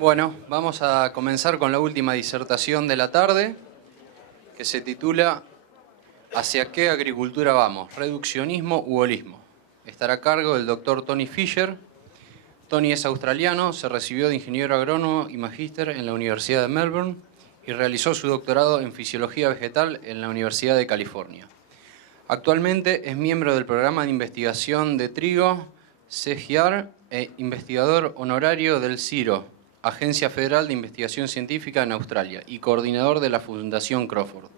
Bueno, vamos a comenzar con la última disertación de la tarde, que se titula ¿Hacia qué agricultura vamos? ¿Reduccionismo u holismo? Estará a cargo del doctor Tony Fisher. Tony es australiano, se recibió de ingeniero agrónomo y magíster en la Universidad de Melbourne y realizó su doctorado en fisiología vegetal en la Universidad de California. Actualmente es miembro del programa de investigación de trigo CGIAR e investigador honorario del CSIRO, Agencia Federal de Investigación Científica en Australia, y coordinador de la Fundación Crawford.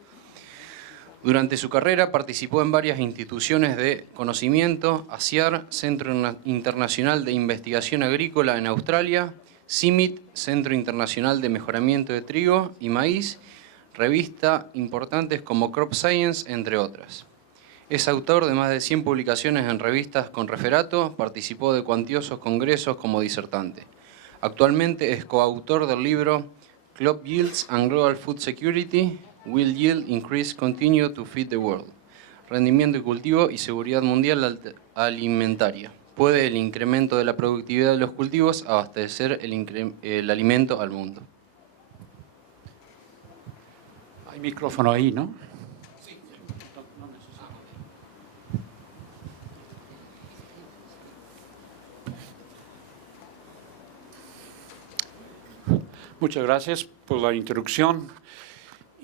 Durante su carrera participó en varias instituciones de conocimiento, ASIAR, Centro Internacional de Investigación Agrícola en Australia, CIMIT, Centro Internacional de Mejoramiento de Trigo y Maíz, revistas importantes como Crop Science, entre otras. Es autor de más de 100 publicaciones en revistas con referato, participó de cuantiosos congresos como disertante. Actualmente es coautor del libro Crop Yields and Global Food Security, Will Yield Increase Continue to Feed the World? Rendimiento y cultivo y seguridad mundial alimentaria. ¿Puede el incremento de la productividad de los cultivos abastecer el alimento al mundo? Hay micrófono ahí, ¿no? Sí. Muchas gracias por la introducción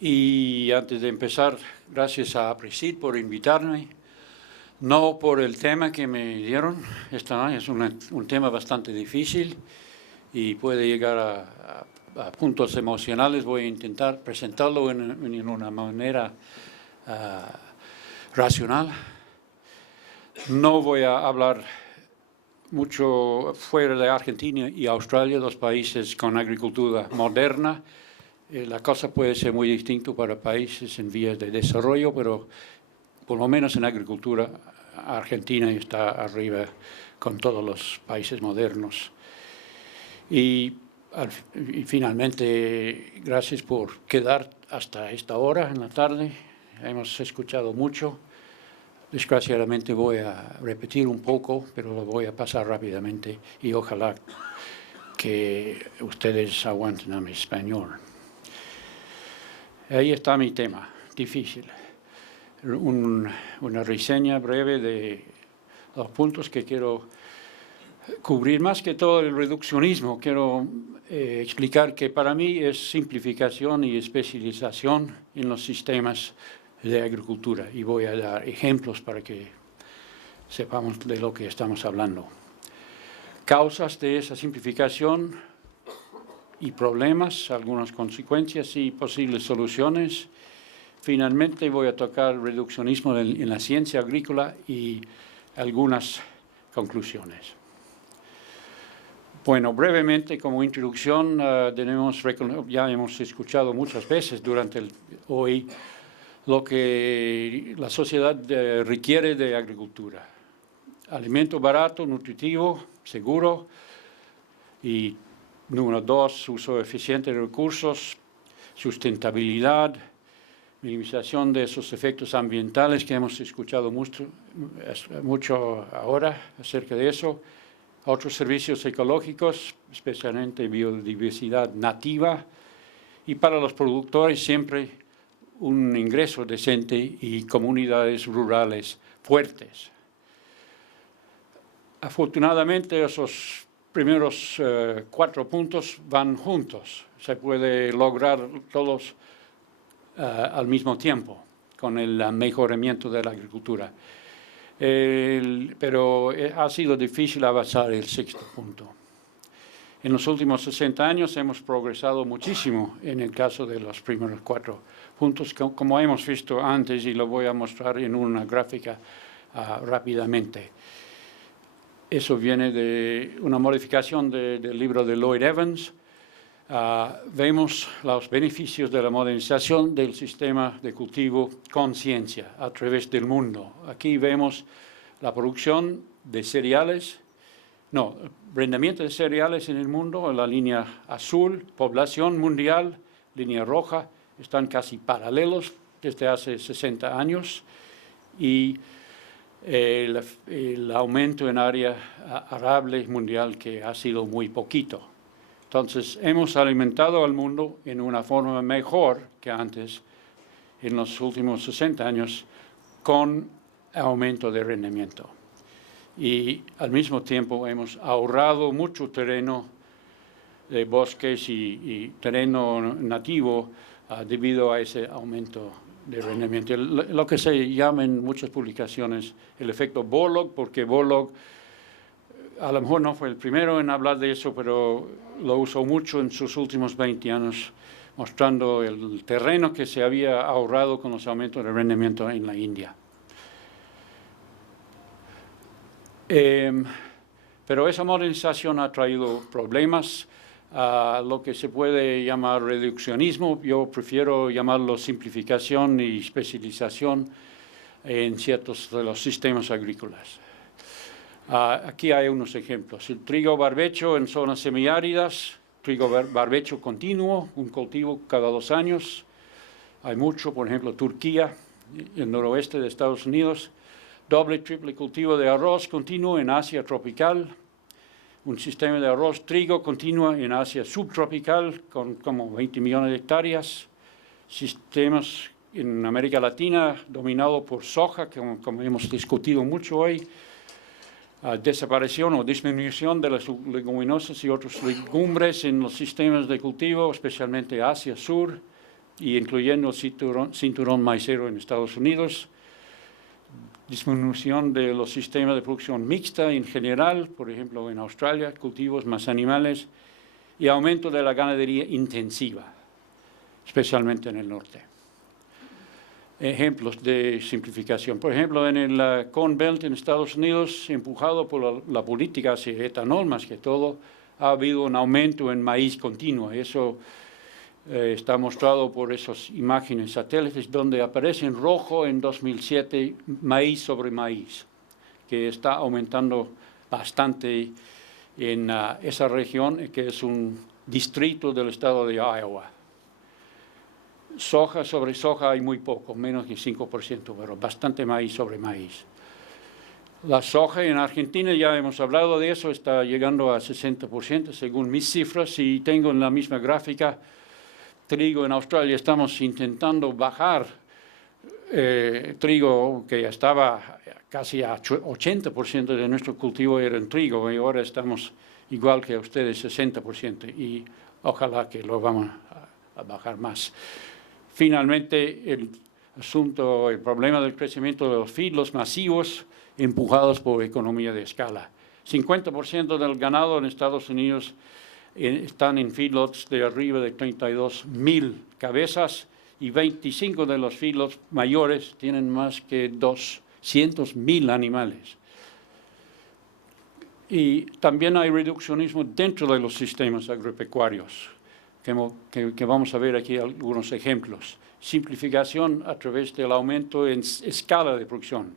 y antes de empezar, gracias a Presid por invitarme, no por el tema que me dieron, es un tema bastante difícil y puede llegar a puntos emocionales. Voy a intentar presentarlo en una manera racional. No voy a hablar mucho fuera de Argentina y Australia, dos países con agricultura moderna. La cosa puede ser muy distinta para países en vías de desarrollo, pero por lo menos en agricultura Argentina está arriba con todos los países modernos. Y finalmente, gracias por quedar hasta esta hora en la tarde. Hemos escuchado mucho. Desgraciadamente voy a repetir un poco, pero lo voy a pasar rápidamente y ojalá que ustedes aguanten a mi español. Ahí está mi tema, difícil. Una reseña breve de los puntos que quiero cubrir. Más que todo el reduccionismo, quiero explicar que para mí es simplificación y especialización en los sistemas de agricultura, y voy a dar ejemplos para que sepamos de lo que estamos hablando. Causas de esa simplificación y problemas, algunas consecuencias y posibles soluciones. Finalmente voy a tocar reduccionismo en la ciencia agrícola y algunas conclusiones. Bueno, brevemente como introducción, ya hemos escuchado muchas veces durante hoy lo que la sociedad requiere de agricultura. Alimento barato, nutritivo, seguro y, número 2, uso eficiente de recursos, sustentabilidad, minimización de esos efectos ambientales que hemos escuchado mucho ahora acerca de eso, otros servicios ecológicos, especialmente biodiversidad nativa, y para los productores siempre un ingreso decente y comunidades rurales fuertes. Afortunadamente, esos primeros 4 puntos van juntos. Se puede lograr todos al mismo tiempo con el mejoramiento de la agricultura. Pero ha sido difícil avanzar el 6º punto. En los últimos 60 años hemos progresado muchísimo en el caso de los primeros 4 puntos, como hemos visto antes, y lo voy a mostrar en una gráfica rápidamente. Eso viene de una modificación del libro de Lloyd Evans. Vemos los beneficios de la modernización del sistema de cultivo con ciencia a través del mundo. Aquí vemos la producción de cereales, rendimiento de cereales en el mundo, en la línea azul, población mundial, línea roja, están casi paralelos desde hace 60 años, y el aumento en área arable mundial, que ha sido muy poquito. Entonces, hemos alimentado al mundo en una forma mejor que antes, en los últimos 60 años, con aumento de rendimiento. Y al mismo tiempo hemos ahorrado mucho terreno de bosques y terreno nativo debido a ese aumento de rendimiento. Lo que se llama en muchas publicaciones el efecto Borlaug, porque Borlaug a lo mejor no fue el primero en hablar de eso, pero lo usó mucho en sus últimos 20 años, mostrando el terreno que se había ahorrado con los aumentos de rendimiento en la India. Pero esa modernización ha traído problemas a lo que se puede llamar reduccionismo. Yo prefiero llamarlo simplificación y especialización en ciertos de los sistemas agrícolas. Aquí hay unos ejemplos. El trigo barbecho en zonas semiáridas, trigo barbecho continuo, un cultivo cada 2 años. Hay mucho, por ejemplo, Turquía, el noroeste de Estados Unidos. Doble, triple cultivo de arroz continuo en Asia tropical. Un sistema de arroz trigo continuo en Asia subtropical con como 20 millones de hectáreas. Sistemas en América Latina dominado por soja, como hemos discutido mucho hoy. Desaparición o disminución de las leguminosas y otras legumbres en los sistemas de cultivo, especialmente Asia Sur, y incluyendo el cinturón maicero en Estados Unidos. Disminución de los sistemas de producción mixta en general, por ejemplo en Australia, cultivos más animales, y aumento de la ganadería intensiva, especialmente en el norte. Ejemplos de simplificación. Por ejemplo, en el Corn Belt en Estados Unidos, empujado por la política hacia etanol más que todo, ha habido un aumento en maíz continuo. Eso está mostrado por esas imágenes satélites donde aparece en rojo en 2007 maíz sobre maíz, que está aumentando bastante en esa región, que es un distrito del estado de Iowa. Soja sobre soja hay muy poco, menos de 5%, pero bastante maíz sobre maíz. La soja en Argentina, ya hemos hablado de eso, está llegando a 60% según mis cifras, y tengo en la misma gráfica trigo en Australia. Estamos intentando bajar trigo, que ya estaba casi a 80% de nuestro cultivo era en trigo, y ahora estamos igual que ustedes, 60%, y ojalá que lo vamos a bajar más. Finalmente, el problema del crecimiento de los feedlots masivos empujados por economía de escala. 50% del ganado en Estados Unidos están en feedlots de arriba de 32,000 cabezas, y 25 de los feedlots mayores tienen más que 200,000 animales. Y también hay reduccionismo dentro de los sistemas agropecuarios, que vamos a ver aquí algunos ejemplos. Simplificación a través del aumento en escala de producción.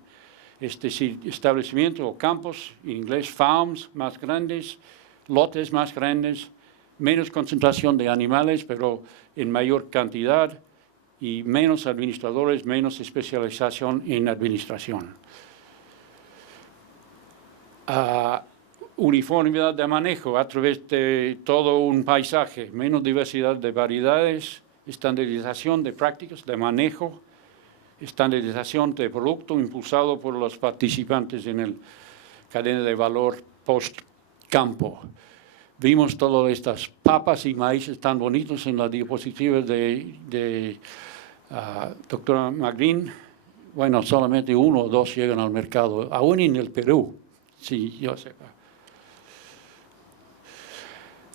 Establecimiento o campos, en inglés farms más grandes, lotes más grandes, menos concentración de animales, pero en mayor cantidad, y menos administradores, menos especialización en administración. Uniformidad de manejo a través de todo un paisaje, menos diversidad de variedades, estandarización de prácticas de manejo, estandarización de producto impulsado por los participantes en la cadena de valor post-campo. Vimos todas estas papas y maíces tan bonitos en la diapositiva de doctora Magrin. Bueno, solamente 1 o 2 llegan al mercado, aún en el Perú, sí, yo sé.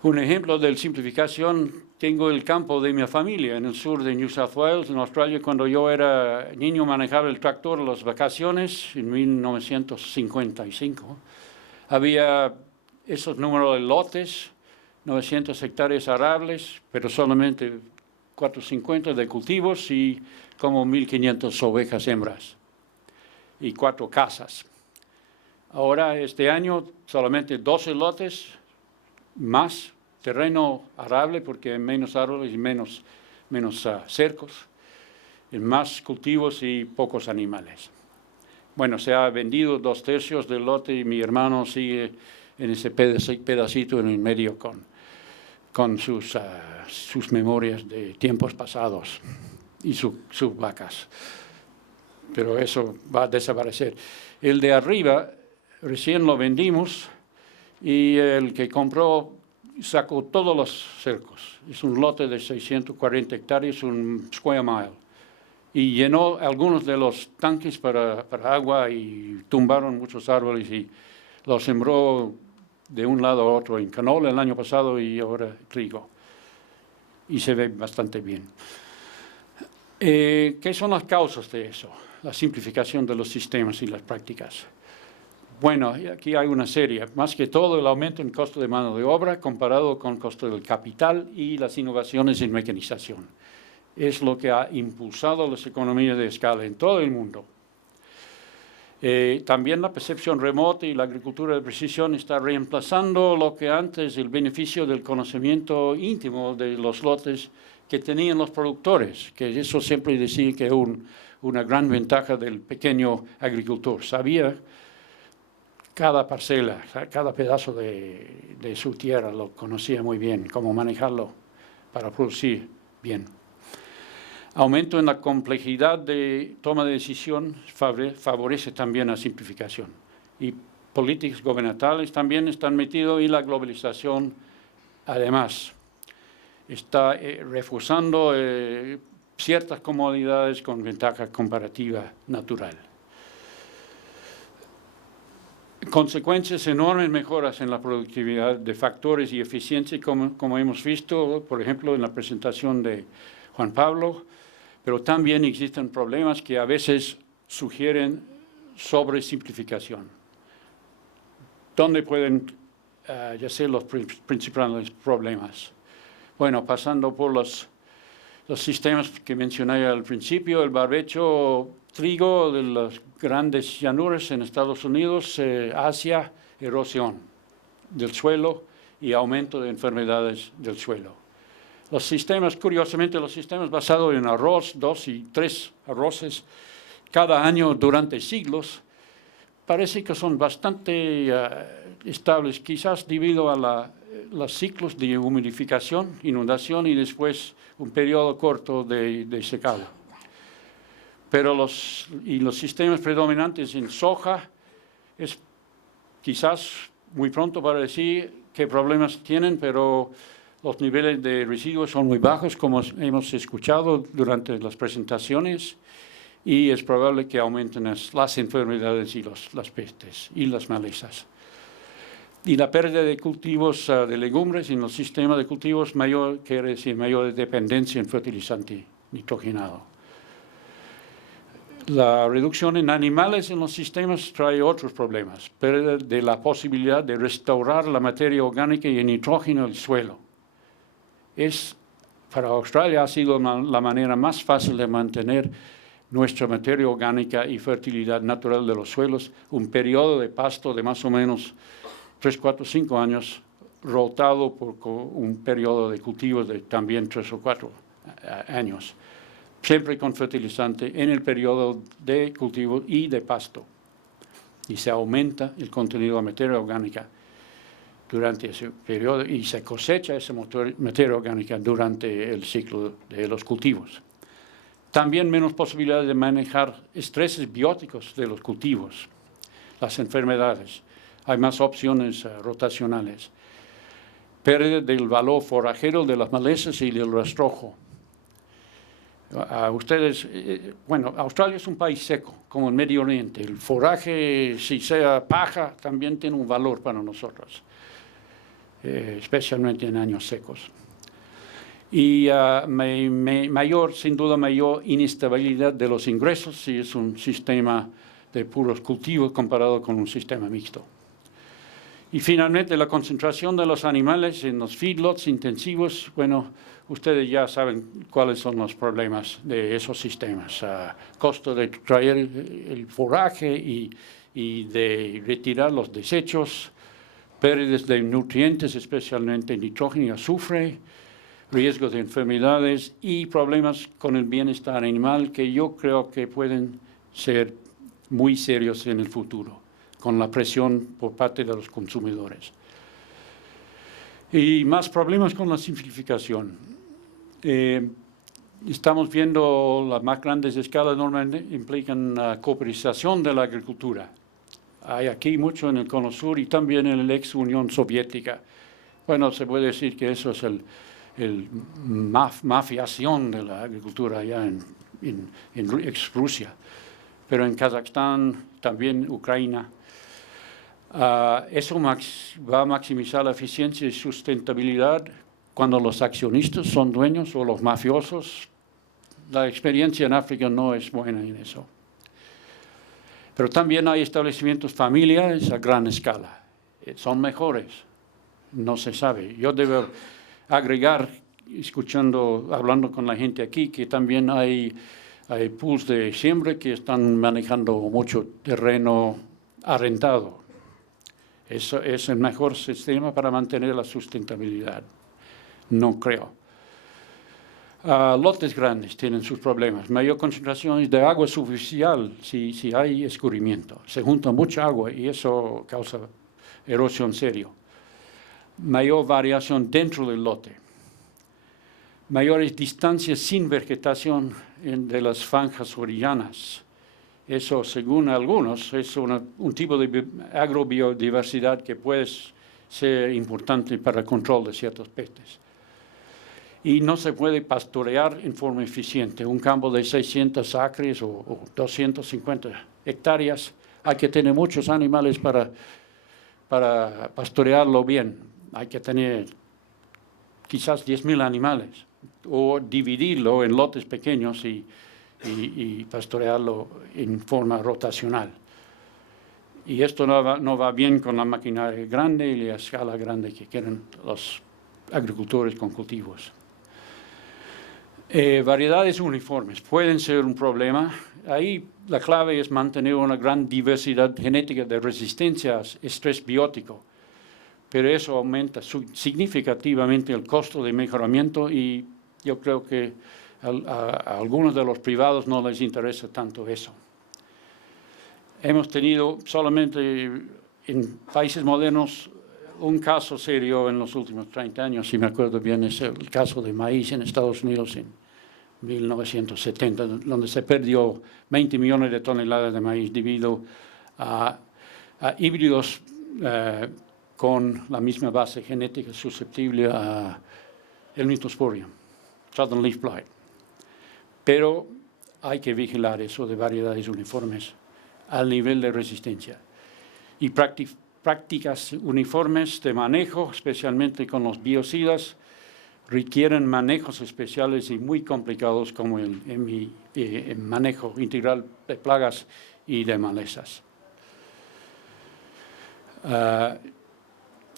Un ejemplo de simplificación, tengo el campo de mi familia en el sur de New South Wales, en Australia. Cuando yo era niño manejaba el tractor en las vacaciones, en 1955. Había esos números de lotes, 900 hectáreas arables, pero solamente 450 de cultivos y como 1,500 ovejas hembras y 4 casas. Ahora, este año, solamente 12 lotes, más terreno arable porque hay menos árboles y menos cercos, más cultivos y pocos animales. Bueno, se ha vendido 2/3 del lote y mi hermano sigue en ese pedacito en el medio con con sus memorias de tiempos pasados y sus vacas. Pero eso va a desaparecer. El de arriba recién lo vendimos y el que compró sacó todos los cercos. Es un lote de 640 hectáreas, un square mile. Y llenó algunos de los tanques para agua y tumbaron muchos árboles y los sembró de un lado a otro en canola el año pasado y ahora trigo. Y se ve bastante bien. ¿Qué son las causas de eso? La simplificación de los sistemas y las prácticas. Bueno, aquí hay una serie. Más que todo, el aumento en costo de mano de obra comparado con el costo del capital y las innovaciones en mecanización. Es lo que ha impulsado las economías de escala en todo el mundo. También la percepción remota y la agricultura de precisión está reemplazando lo que antes el beneficio del conocimiento íntimo de los lotes que tenían los productores, que eso siempre decía que es una gran ventaja del pequeño agricultor. Sabía cada parcela, cada pedazo de su tierra, lo conocía muy bien, cómo manejarlo para producir bien. Aumento en la complejidad de toma de decisión favorece también la simplificación. Y políticas gubernamentales también están metidos y la globalización, además, está reforzando ciertas comodidades con ventaja comparativa natural. Consecuencias enormes mejoras en la productividad de factores y eficiencia, como hemos visto, por ejemplo, en la presentación de Juan Pablo, pero también existen problemas que a veces sugieren sobresimplificación. ¿Dónde pueden yacer los principales problemas? Bueno, pasando por los sistemas que mencioné al principio, el barbecho trigo de las grandes llanuras en Estados Unidos, Asia, erosión del suelo y aumento de enfermedades del suelo. Los sistemas, curiosamente, los sistemas basados en arroz, 2 y 3 arroces cada año durante siglos, parece que son bastante estables, quizás debido a los ciclos de humidificación, inundación y después un periodo corto de secado. Pero los sistemas predominantes en soja es quizás muy pronto para decir qué problemas tienen, pero los niveles de residuos son muy bajos, como hemos escuchado durante las presentaciones, y es probable que aumenten las enfermedades y las pestes y las malezas. Y la pérdida de cultivos de legumbres en los sistemas de cultivos mayor, quiere decir mayor dependencia en fertilizante nitrogenado. La reducción en animales en los sistemas trae otros problemas, pérdida de la posibilidad de restaurar la materia orgánica y el nitrógeno del suelo. Para Australia ha sido la manera más fácil de mantener nuestra materia orgánica y fertilidad natural de los suelos, un periodo de pasto de más o menos 3, 4, 5 años, rotado por un periodo de cultivos de también 3 o 4 años. Siempre con fertilizante en el periodo de cultivo y de pasto. Y se aumenta el contenido de materia orgánica durante ese periodo y se cosecha esa materia orgánica durante el ciclo de los cultivos. También menos posibilidades de manejar estreses bióticos de los cultivos, las enfermedades. Hay más opciones rotacionales. Pérdida del valor forrajero de las malezas y del rastrojo. Australia es un país seco, como el Medio Oriente. El forraje, si sea paja, también tiene un valor para nosotros, especialmente en años secos. Y sin duda, mayor inestabilidad de los ingresos si es un sistema de puros cultivos comparado con un sistema mixto. Y finalmente, la concentración de los animales en los feedlots intensivos, ustedes ya saben cuáles son los problemas de esos sistemas. Costo de traer el forraje y de retirar los desechos, pérdidas de nutrientes, especialmente nitrógeno y azufre, riesgos de enfermedades y problemas con el bienestar animal que yo creo que pueden ser muy serios en el futuro, con la presión por parte de los consumidores. Y más problemas con la simplificación. Estamos viendo las más grandes escalas normalmente implican la cooperación de la agricultura. Hay aquí mucho en el Cono Sur y también en la ex Unión Soviética. Bueno, se puede decir que eso es el mafiación de la agricultura allá en ex Rusia. Pero en Kazajstán, también Ucrania. Eso va a maximizar la eficiencia y sustentabilidad cuando los accionistas son dueños o los mafiosos. La experiencia en África no es buena en eso. Pero también hay establecimientos familiares a gran escala. Son mejores. No se sabe. Yo debo agregar, hablando con la gente aquí, que también hay pools de siembra que están manejando mucho terreno arrendado. Eso es el mejor sistema para mantener la sustentabilidad. No creo. Lotes grandes tienen sus problemas. Mayor concentración de agua superficial si hay escurrimiento. Se junta mucha agua y eso causa erosión serio. Mayor variación dentro del lote. Mayores distancias sin vegetación de las franjas orillanas. Eso, según algunos, es un tipo de agrobiodiversidad que puede ser importante para el control de ciertos peces. Y no se puede pastorear en forma eficiente. Un campo de 600 acres o 250 hectáreas, hay que tener muchos animales para pastorearlo bien. Hay que tener quizás 10.000 animales o dividirlo en lotes pequeños y pastorearlo en forma rotacional. Y esto no va bien con la maquinaria grande y la escala grande que quieren los agricultores con cultivos. Variedades uniformes pueden ser un problema. Ahí la clave es mantener una gran diversidad genética de resistencia a estrés biótico, pero eso aumenta significativamente el costo de mejoramiento y yo creo que a algunos de los privados no les interesa tanto eso. Hemos tenido solamente en países modernos un caso serio en los últimos 30 años, si me acuerdo bien, es el caso de maíz en Estados Unidos en 1970, donde se perdió 20 millones de toneladas de maíz debido a híbridos con la misma base genética susceptible a el Mythosporium, Southern Leaf Blight. Pero hay que vigilar eso de variedades uniformes al nivel de resistencia. Y prácticas uniformes de manejo, especialmente con los biocidas, requieren manejos especiales y muy complicados como el manejo integral de plagas y de malezas.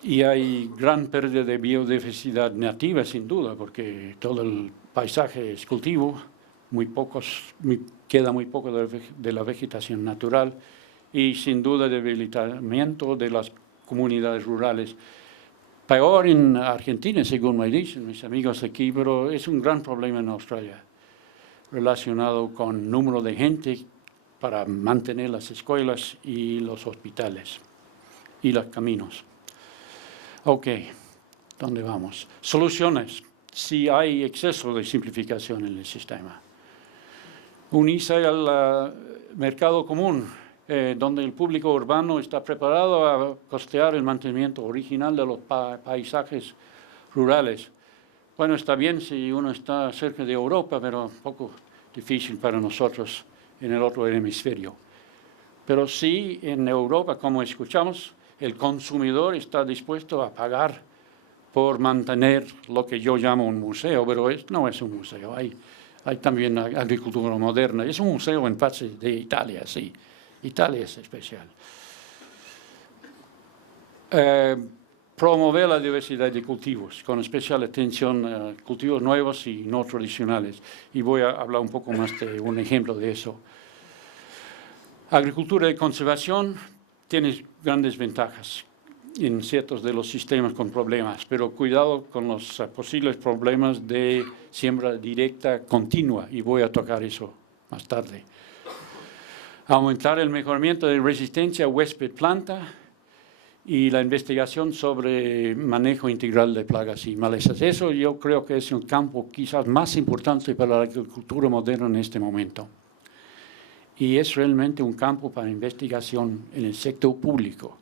Y hay gran pérdida de biodiversidad nativa, sin duda, porque todo el paisaje es cultivo, queda muy poco de la vegetación natural y sin duda debilitamiento de las comunidades rurales. Peor en Argentina, según me dicen mis amigos aquí, pero es un gran problema en Australia, relacionado con número de gente para mantener las escuelas y los hospitales y los caminos. Ok, ¿dónde vamos? Soluciones, si hay exceso de simplificación en el sistema. Unirse al mercado común, donde el público urbano está preparado a costear el mantenimiento original de los paisajes rurales. Bueno, está bien si uno está cerca de Europa, pero un poco difícil para nosotros en el otro hemisferio. Pero sí, en Europa, como escuchamos, el consumidor está dispuesto a pagar por mantener lo que yo llamo un museo, pero no es un museo. Hay también agricultura moderna. Es un museo en fase de Italia, sí. Italia es especial. Promover la diversidad de cultivos, con especial atención a cultivos nuevos y no tradicionales. Y voy a hablar un poco más de un ejemplo de eso. Agricultura de conservación tiene grandes ventajas en ciertos de los sistemas con problemas, pero cuidado con los posibles problemas de siembra directa continua, y voy a tocar eso más tarde. Aumentar el mejoramiento de resistencia a huésped planta y la investigación sobre manejo integral de plagas y malezas. Eso yo creo que es un campo quizás más importante para la agricultura moderna en este momento. Y es realmente un campo para investigación en el sector público.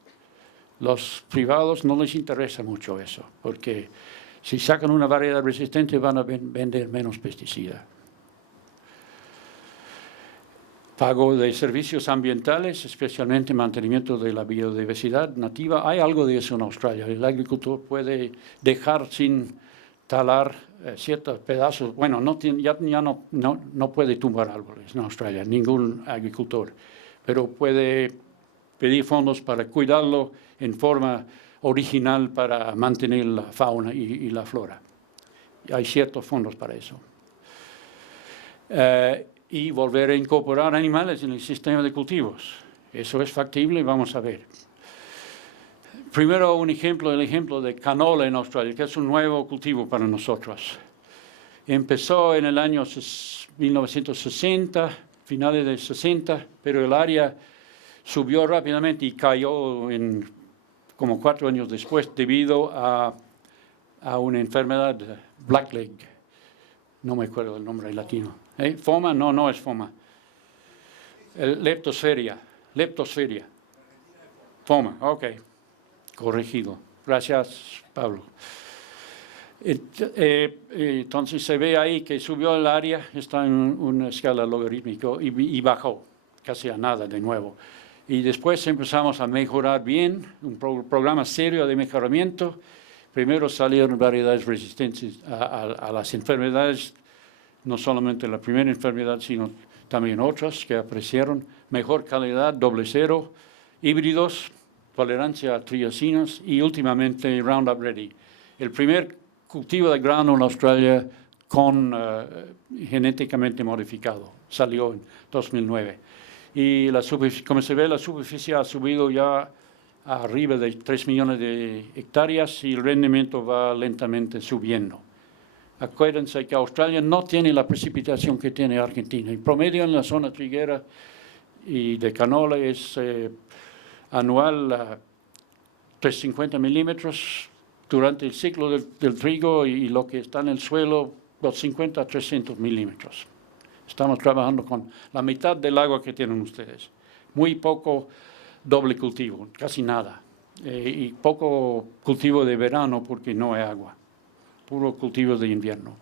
Los privados no les interesa mucho eso, porque si sacan una variedad resistente van a vender menos pesticidas. Pago de servicios ambientales, especialmente mantenimiento de la biodiversidad nativa. Hay algo de eso en Australia. El agricultor puede dejar sin talar ciertos pedazos. Bueno, ya no puede tumbar árboles en Australia, ningún agricultor, pero puede pedir fondos para cuidarlo en forma original para mantener la fauna y la flora. Hay ciertos fondos para eso. Y volver a incorporar animales en el sistema de cultivos. Eso es factible, vamos a ver. Primero el ejemplo de canola en Australia, que es un nuevo cultivo para nosotros. Empezó en el año 1960, finales de 60, pero el área subió rápidamente y cayó como 4 años después debido a una enfermedad, blackleg. No me acuerdo el nombre en latino. ¿Foma? No es foma. Leptosphaeria. Foma, ok. Corregido. Gracias, Pablo. Entonces se ve ahí que subió el área, está en una escala logarítmica y bajó casi a nada de nuevo. Y después empezamos a mejorar bien, un programa serio de mejoramiento. Primero salieron variedades resistentes a las enfermedades, no solamente la primera enfermedad, sino también otras que aparecieron. Mejor calidad, doble cero, híbridos, tolerancia a triacinas y últimamente Roundup Ready. El primer cultivo de grano en Australia genéticamente modificado salió en 2009. Y como se ve, la superficie ha subido ya arriba de 3 millones de hectáreas y el rendimiento va lentamente subiendo. Acuérdense que Australia no tiene la precipitación que tiene Argentina. El promedio en la zona triguera y de canola es anual 350 milímetros durante el ciclo del trigo y lo que está en el suelo, 250 a 300 milímetros. Estamos trabajando con la mitad del agua que tienen ustedes. Muy poco doble cultivo, casi nada. Y poco cultivo de verano porque no hay agua. Puro cultivo de invierno.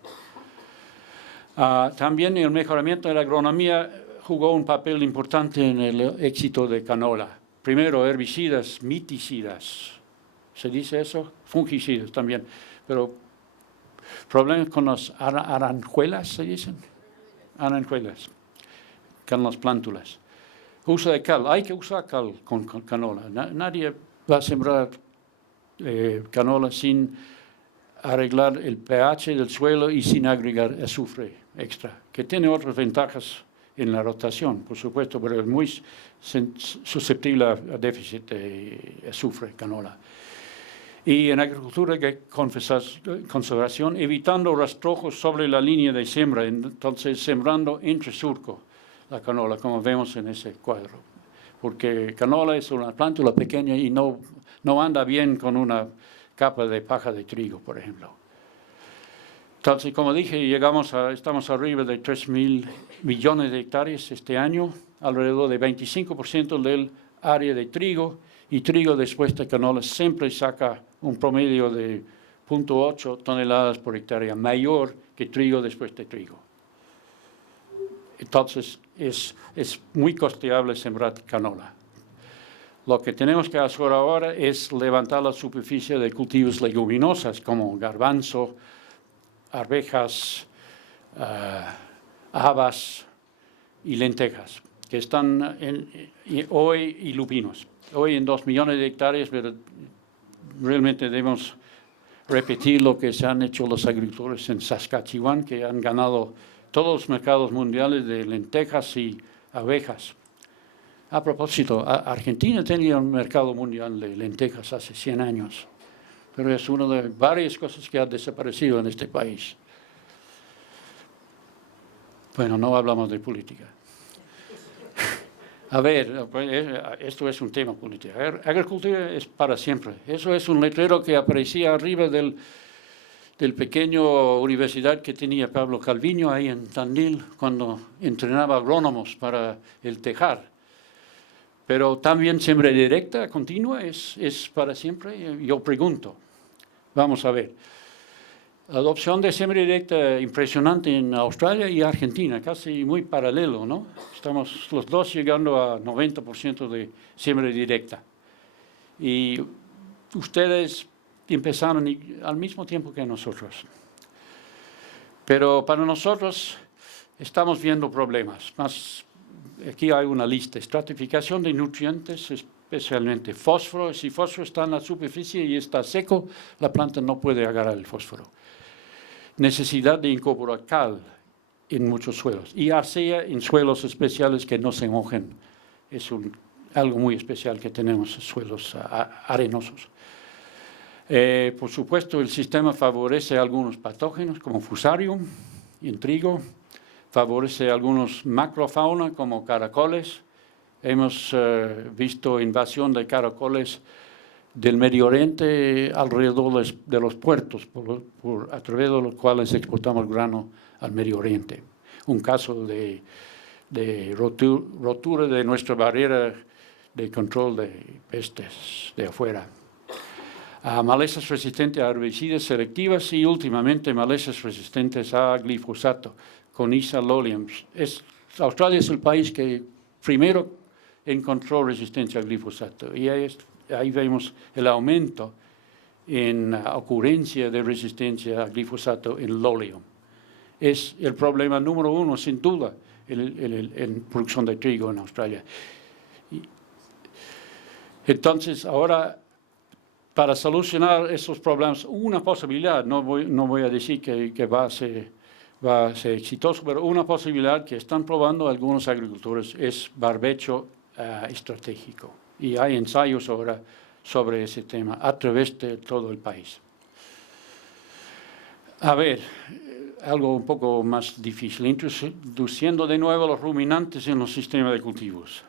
También el mejoramiento de la agronomía jugó un papel importante en el éxito de canola. Primero, herbicidas, miticidas. ¿Se dice eso? Fungicidas también. Pero problemas con las aranjuelas, ¿se dicen? Aranjuelas, con las plántulas. Uso de cal. Hay que usar cal con canola. Nadie va a sembrar canola sin arreglar el pH del suelo y sin agregar azufre extra, que tiene otras ventajas en la rotación, por supuesto, pero es muy susceptible a déficit de azufre, canola. Y en agricultura de conservación, evitando rastrojos sobre la línea de siembra, entonces sembrando entre surco la canola, como vemos en ese cuadro. Porque canola es una plántula pequeña y no anda bien con una capa de paja de trigo, por ejemplo. Entonces, como dije, estamos arriba de 3.000 millones de hectáreas este año, alrededor de 25% del área de trigo, y trigo después de canola siempre saca un promedio de 0.8 toneladas por hectárea, mayor que trigo después de trigo. Entonces, es muy costeable sembrar canola. Lo que tenemos que hacer ahora es levantar la superficie de cultivos leguminosas como garbanzo, arvejas, habas y lentejas, que están hoy y lupinos. Hoy en 2 millones de hectáreas, pero realmente debemos repetir lo que se han hecho los agricultores en Saskatchewan, que han ganado todos los mercados mundiales de lentejas y abejas. A propósito, Argentina tenía un mercado mundial de lentejas hace 100 años, pero es una de varias cosas que ha desaparecido en este país. Bueno, no hablamos de política. A ver, esto es un tema político. Agricultura es para siempre. Eso es un letrero que aparecía arriba del pequeño universidad que tenía Pablo Calviño ahí en Tandil cuando entrenaba agrónomos para el tejar. Pero también siembra directa, continua, es para siempre. Yo pregunto, vamos a ver. Adopción de siembra directa impresionante en Australia y Argentina, casi muy paralelo, ¿no? Estamos los dos llegando a 90% de siembra directa. Y ustedes empezaron al mismo tiempo que nosotros. Pero para nosotros estamos viendo problemas. Aquí hay una lista: estratificación de nutrientes, especialmente fósforo. Si fósforo está en la superficie y está seco, la planta no puede agarrar el fósforo. Necesidad de incorporar cal en muchos suelos y arcilla en suelos especiales que no se mojen. Es algo muy especial que tenemos en suelos arenosos. Por supuesto, el sistema favorece a algunos patógenos como fusarium en trigo, favorece a algunos macrofauna como caracoles. Hemos visto invasión de caracoles del Medio Oriente alrededor de los puertos, a través de los cuales exportamos grano al Medio Oriente. Un caso de rotura de nuestra barrera de control de pestes de afuera. Malezas resistentes a herbicidas selectivas y últimamente malezas resistentes a glifosato, Conyza lolium. Australia es el país que primero encontró resistencia al glifosato y ahí vemos el aumento en ocurrencia de resistencia al glifosato en lolium. Es el problema número uno, sin duda, en producción de trigo en Australia. Entonces, ahora, para solucionar esos problemas, una posibilidad, no voy a decir que va a ser exitoso, pero una posibilidad que están probando algunos agricultores es barbecho estratégico. Y hay ensayos ahora sobre ese tema a través de todo el país. A ver, algo un poco más difícil, introduciendo de nuevo los ruminantes en los sistemas de cultivos.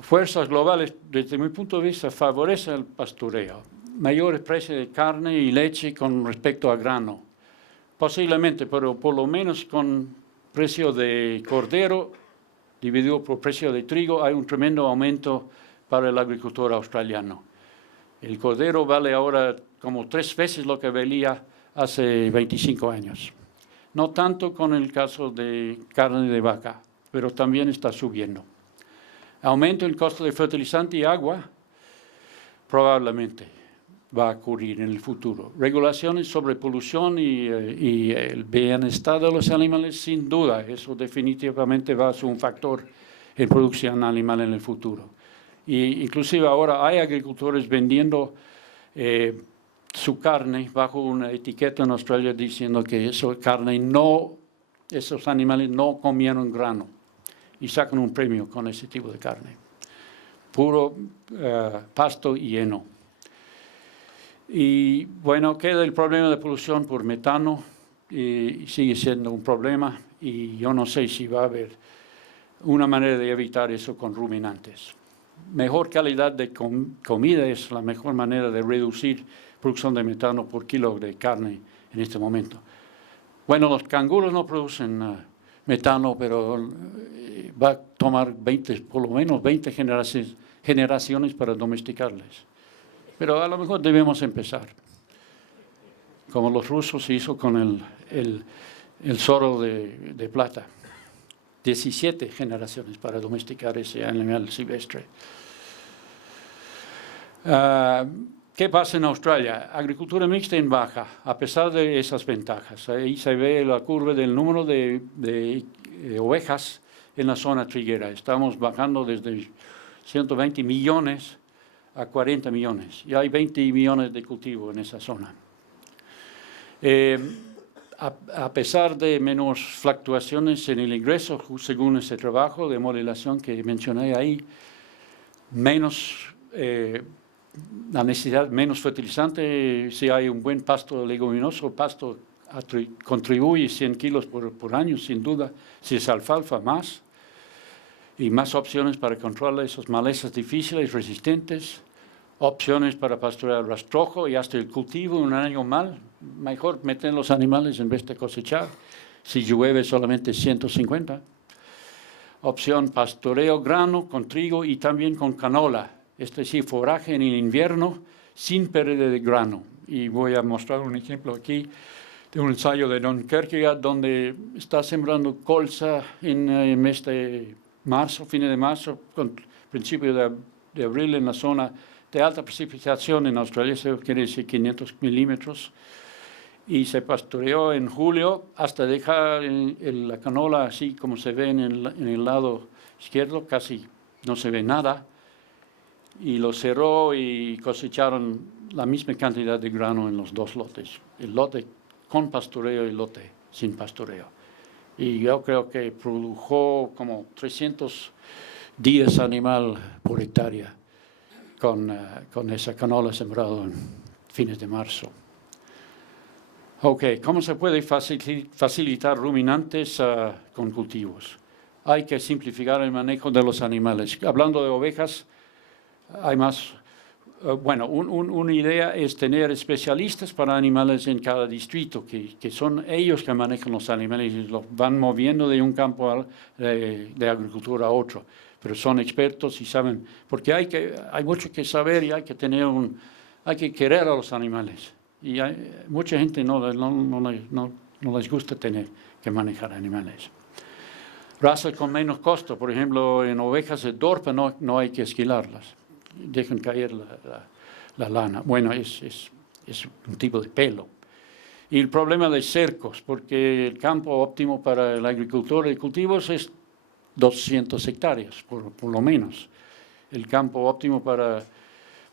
Fuerzas globales, desde mi punto de vista, favorecen el pastoreo. Mayores precios de carne y leche con respecto a grano. Posiblemente, pero por lo menos con precio de cordero dividido por precio de trigo, hay un tremendo aumento para el agricultor australiano. El cordero vale ahora como 3 veces lo que valía hace 25 años. No tanto con el caso de carne de vaca, pero también está subiendo. Aumento el costo de fertilizante y agua, probablemente va a ocurrir en el futuro. Regulaciones sobre polución y el bienestar de los animales, sin duda, eso definitivamente va a ser un factor en producción animal en el futuro. Y inclusive ahora hay agricultores vendiendo su carne bajo una etiqueta en Australia diciendo que esos animales no comieron grano y sacan un premio con ese tipo de carne. Puro pasto y heno. Y bueno, queda el problema de polución por metano y sigue siendo un problema y yo no sé si va a haber una manera de evitar eso con ruminantes. Mejor calidad de comida es la mejor manera de reducir producción de metano por kilo de carne en este momento. Bueno, los canguros no producen metano, pero va a tomar por lo menos 20 generaciones para domesticarles. Pero a lo mejor debemos empezar, como los rusos hizo con el zorro de plata. 17 generaciones para domesticar ese animal silvestre. ¿Qué pasa en Australia? Agricultura mixta en baja, a pesar de esas ventajas. Ahí se ve la curva del número de ovejas en la zona triguera. Estamos bajando desde 120 millones a 40 millones. Y hay 20 millones de cultivos en esa zona. A pesar de menos fluctuaciones en el ingreso, según ese trabajo de modelación que mencioné ahí, la necesidad menos fertilizante, si hay un buen pasto leguminoso, pasto contribuye 100 kilos por año, sin duda, si es alfalfa, más. y más opciones para controlar esas malezas difíciles, resistentes, opciones para pastorear rastrojo y hasta el cultivo un año mal, mejor meter los animales en vez de cosechar, si llueve solamente 150. Opción pastoreo grano con trigo y también con canola, es decir, forraje en el invierno sin pérdida de grano. Y voy a mostrar un ejemplo aquí de un ensayo de Don Kierkegaard donde está sembrando colza en el mes de marzo, fines de marzo, con principio de abril en la zona de alta precipitación en Australia, eso quiere decir 500 milímetros, y se pastoreó en julio hasta dejar la canola así como se ve en el lado izquierdo, casi no se ve nada, y lo cerró y cosecharon la misma cantidad de grano en los dos lotes, el lote con pastoreo y el lote sin pastoreo. Y yo creo que produjo como 310 animal por hectárea con esa canola sembrada en fines de marzo. Ok, ¿cómo se puede facilitar ruminantes con cultivos? Hay que simplificar el manejo de los animales. Hablando de ovejas, hay más. Bueno, una idea es tener especialistas para animales en cada distrito, que son ellos que manejan los animales y los van moviendo de un campo de agricultura a otro. Pero son expertos y saben, porque hay mucho que saber y hay que querer a los animales. Y mucha gente no les gusta tener que manejar animales. Razas con menos costo, por ejemplo, en ovejas de Dorpa no hay que esquilarlas. Dejan caer la lana. Bueno, es un tipo de pelo. Y el problema de cercos, porque el campo óptimo para el agricultor de cultivos es 200 hectáreas, por lo menos. El campo óptimo para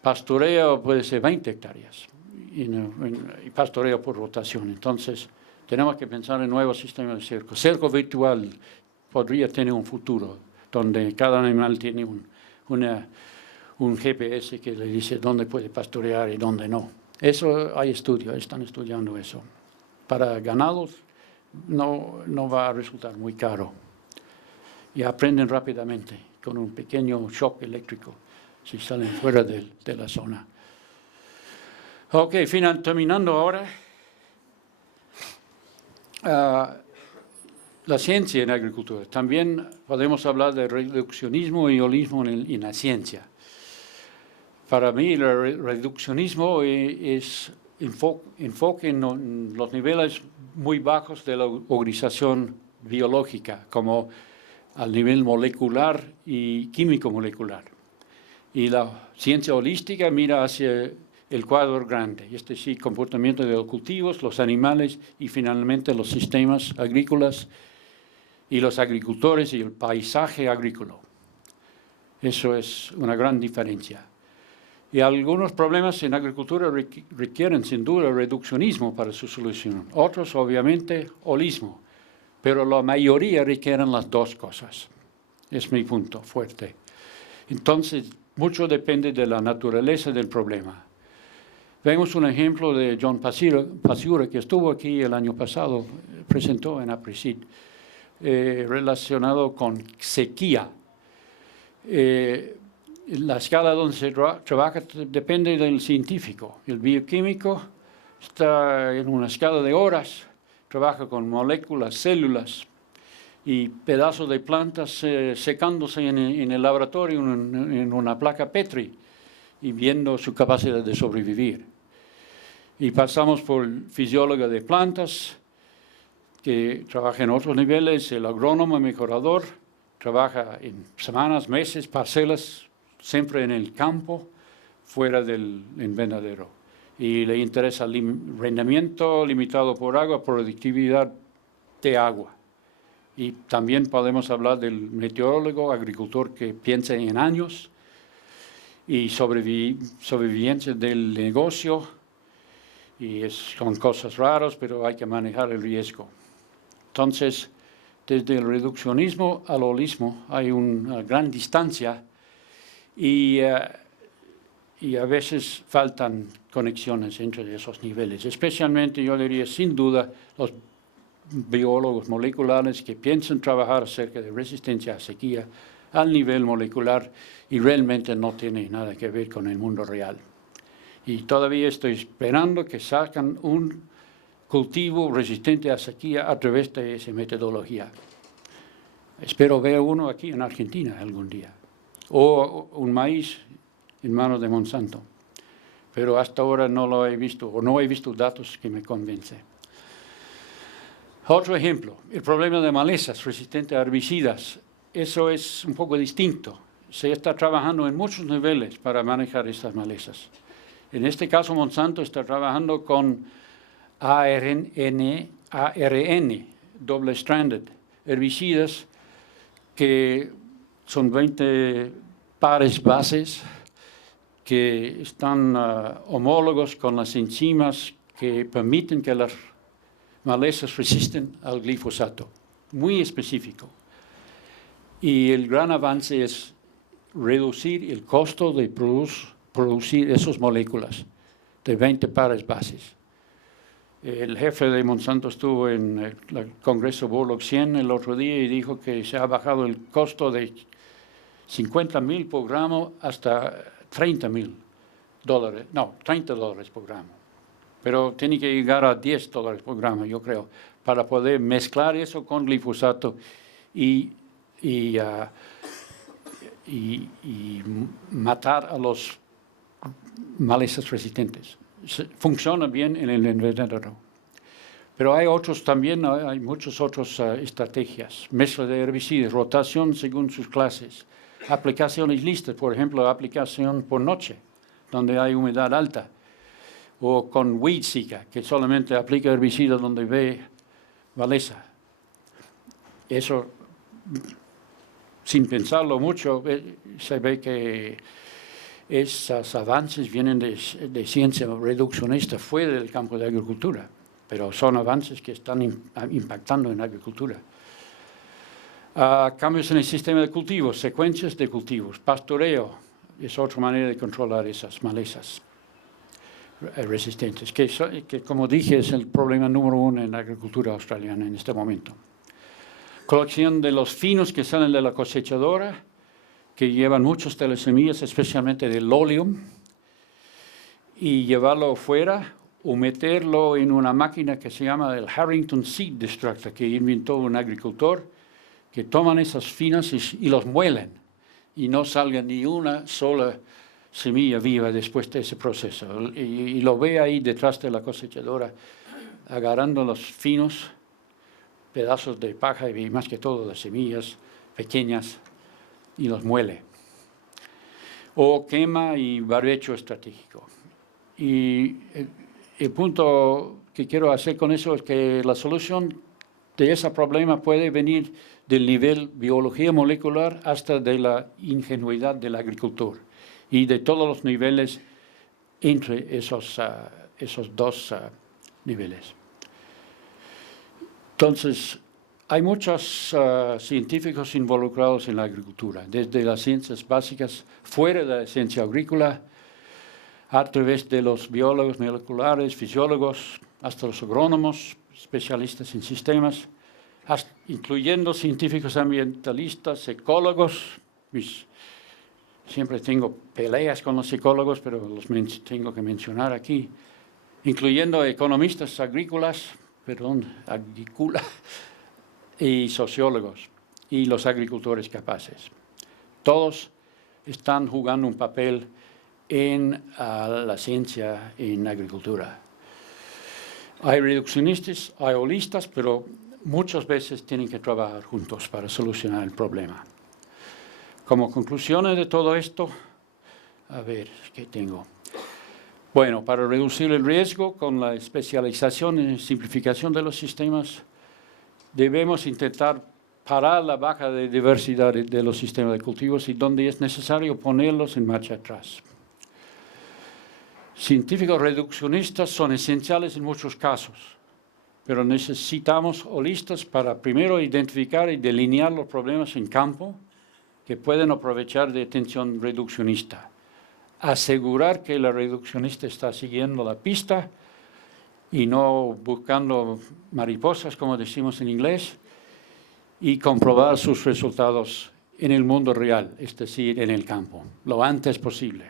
pastoreo puede ser 20 hectáreas y pastoreo por rotación. Entonces, tenemos que pensar en nuevos sistemas de cerco. Cerco virtual podría tener un futuro, donde cada animal tiene un GPS que le dice dónde puede pastorear y dónde no. Eso hay estudios, están estudiando eso. Para ganados no va a resultar muy caro. Y aprenden rápidamente con un pequeño shock eléctrico si salen fuera de la zona. Ok, terminando ahora. La ciencia en agricultura. También podemos hablar de reduccionismo y holismo en la ciencia. Para mí, el reduccionismo es enfoque en los niveles muy bajos de la organización biológica, como al nivel molecular y químico molecular. Y la ciencia holística mira hacia el cuadro grande, es decir, comportamiento de los cultivos, los animales y finalmente los sistemas agrícolas y los agricultores y el paisaje agrícola. Eso es una gran diferencia. Y algunos problemas en agricultura requieren sin duda reduccionismo para su solución. Otros, obviamente, holismo. Pero la mayoría requieren las dos cosas. Es mi punto fuerte. Entonces, mucho depende de la naturaleza del problema. Vemos un ejemplo de John Pasiura, que estuvo aquí el año pasado, presentó en APRESID, relacionado con sequía. La escala donde se trabaja depende del científico. El bioquímico está en una escala de horas, trabaja con moléculas, células y pedazos de plantas secándose en el laboratorio en una placa Petri y viendo su capacidad de sobrevivir. Y pasamos por el fisiólogo de plantas, que trabaja en otros niveles, el agrónomo mejorador, trabaja en semanas, meses, parcelas, siempre en el campo, fuera del invernadero. Y le interesa el rendimiento limitado por agua, productividad de agua. Y también podemos hablar del meteorólogo, agricultor que piensa en años y sobrevivencia del negocio. Y son cosas raras, pero hay que manejar el riesgo. Entonces, desde el reduccionismo al holismo hay una gran distancia y a veces faltan conexiones entre esos niveles. Especialmente, yo diría, sin duda, los biólogos moleculares que piensan trabajar acerca de resistencia a sequía, al nivel molecular y realmente no tiene nada que ver con el mundo real. Y todavía estoy esperando que sacan un cultivo resistente a sequía a través de esa metodología. Espero ver uno aquí en Argentina algún día, o un maíz en manos de Monsanto. Pero hasta ahora no lo he visto, o no he visto datos que me convencen. Otro ejemplo, el problema de malezas resistentes a herbicidas. Eso es un poco distinto. Se está trabajando en muchos niveles para manejar estas malezas. En este caso, Monsanto está trabajando con ARN, double-stranded, herbicidas que son 20 pares bases que están homólogos con las enzimas que permiten que las malezas resisten al glifosato. Muy específico. Y el gran avance es reducir el costo de producir esas moléculas de 20 pares bases. El jefe de Monsanto estuvo en el Congreso Borlaug 100 el otro día y dijo que se ha bajado el costo de $50,000 por gramo hasta $30,000, no, $30 por gramo. Pero tiene que llegar a $10 por gramo, yo creo, para poder mezclar eso con glifosato y matar a los malezas resistentes. Funciona bien en el invernadero. Pero hay otros también, hay muchas otras estrategias. Mezcla de herbicidas, rotación según sus clases, aplicaciones listas, por ejemplo, aplicación por noche, donde hay humedad alta, o con weed seeker, que solamente aplica herbicida donde ve maleza. Eso, sin pensarlo mucho, se ve que esos avances vienen de ciencia reduccionista fuera del campo de agricultura, pero son avances que están impactando en la agricultura. Cambios en el sistema de cultivos, secuencias de cultivos, pastoreo, es otra manera de controlar esas malezas resistentes, que como dije es el problema número 1 en la agricultura australiana en este momento. Colección de los finos que salen de la cosechadora, que llevan muchas de las semillas, especialmente del oleum, y llevarlo fuera o meterlo en una máquina que se llama el Harrington Seed Destructor, que inventó un agricultor, que toman esas finas y los muelen, y no salga ni una sola semilla viva después de ese proceso. Y lo ve ahí detrás de la cosechadora, agarrando los finos pedazos de paja y más que todo las semillas pequeñas, y los muele. O quema y barbecho estratégico. Y el punto que quiero hacer con eso es que la solución de ese problema puede venir del nivel biología molecular hasta de la ingenuidad del agricultor y de todos los niveles entre esos dos niveles. Entonces, hay muchos científicos involucrados en la agricultura, desde las ciencias básicas, fuera de la ciencia agrícola, a través de los biólogos moleculares, fisiólogos, hasta los agrónomos, especialistas en sistemas, incluyendo científicos ambientalistas, ecólogos. Siempre tengo peleas con los ecólogos, pero los tengo que mencionar aquí, incluyendo economistas agrícolas, y sociólogos, y los agricultores capaces. Todos están jugando un papel en la ciencia en la agricultura. Hay reduccionistas, hay holistas, pero muchas veces tienen que trabajar juntos para solucionar el problema. Como conclusiones de todo esto, a ver, ¿qué tengo? Bueno, para reducir el riesgo con la especialización y simplificación de los sistemas, debemos intentar parar la baja de diversidad de los sistemas de cultivos y donde es necesario ponerlos en marcha atrás. Científicos reduccionistas son esenciales en muchos casos, pero necesitamos holistas para primero identificar y delinear los problemas en campo que pueden aprovechar de atención reduccionista, asegurar que la reduccionista está siguiendo la pista y no buscando mariposas, como decimos en inglés, y comprobar sus resultados en el mundo real, es decir, en el campo, lo antes posible.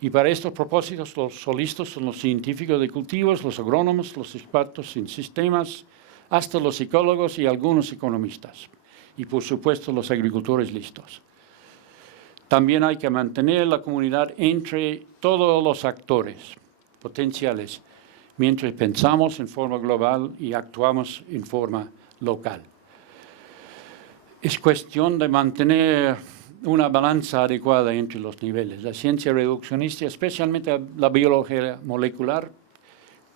Y para estos propósitos, los solistas son los científicos de cultivos, los agrónomos, los expertos en sistemas, hasta los psicólogos y algunos economistas. Y, por supuesto, los agricultores listos. También hay que mantener la comunidad entre todos los actores potenciales, mientras pensamos en forma global y actuamos en forma local. Es cuestión de mantener una balanza adecuada entre los niveles. La ciencia reduccionista, especialmente la biología molecular,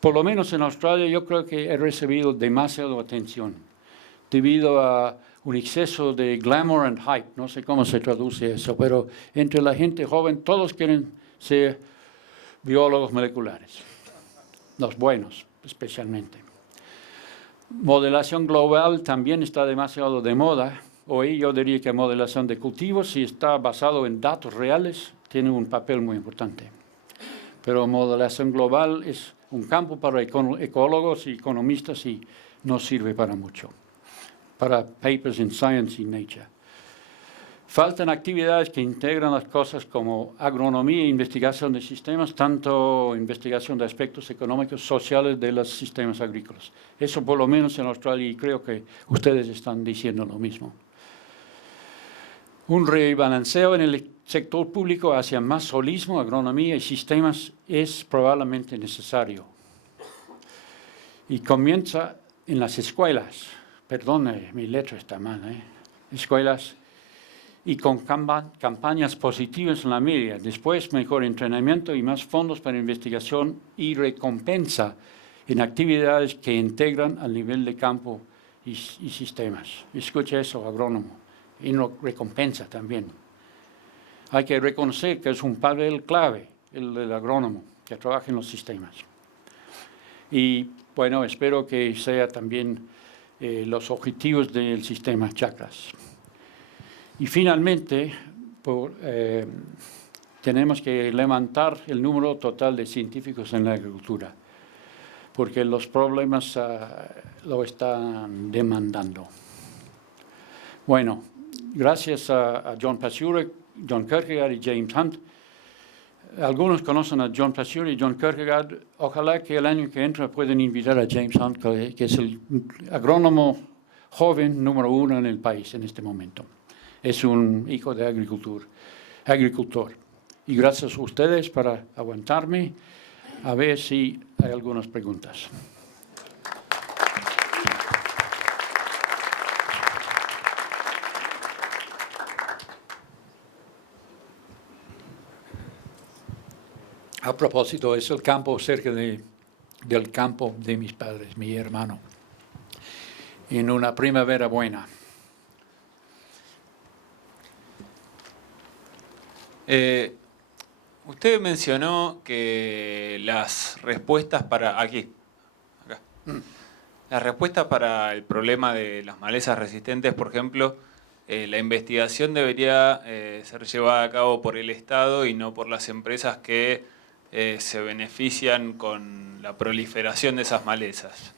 por lo menos en Australia, yo creo que he recibido demasiada atención debido a un exceso de glamour and hype. No sé cómo se traduce eso, pero entre la gente joven todos quieren ser biólogos moleculares, los buenos especialmente. Modelación global también está demasiado de moda. Hoy yo diría que modelación de cultivos, si está basado en datos reales, tiene un papel muy importante. Pero modelación global es un campo para ecólogos y economistas y no sirve para mucho, para papers en Science y Nature. Faltan actividades que integran las cosas como agronomía e investigación de sistemas, tanto investigación de aspectos económicos, sociales de los sistemas agrícolas. Eso por lo menos en Australia, y creo que ustedes están diciendo lo mismo. Un rebalanceo en el sector público hacia más holismo, agronomía y sistemas es probablemente necesario. Y comienza en las escuelas. Perdone, mi letra está mal, escuelas, y con campañas positivas en la media. Después, mejor entrenamiento y más fondos para investigación y recompensa en actividades que integran al nivel de campo y sistemas. Escuche eso, agrónomo. Y recompensa también. Hay que reconocer que es un papel clave el del agrónomo que trabaja en los sistemas. Y bueno, espero que sea también los objetivos del sistema chakras. Y finalmente, tenemos que levantar el número total de científicos en la agricultura, porque los problemas lo están demandando. Bueno, gracias a John Plasschaert, John Kierkegaard y James Hunt. Algunos conocen a John Plasschaert y John Kierkegaard. Ojalá que el año que entra puedan invitar a James Hunt, que es el agrónomo joven número 1 en el país en este momento. Es un hijo de agricultor. Y gracias a ustedes por aguantarme. A ver si hay algunas preguntas. A propósito, es el campo cerca del campo de mis padres, mi hermano, en una primavera buena. Usted mencionó que las respuestas para las respuestas para el problema de las malezas resistentes, por ejemplo, la investigación debería ser llevada a cabo por el Estado y no por las empresas que se benefician con la proliferación de esas malezas.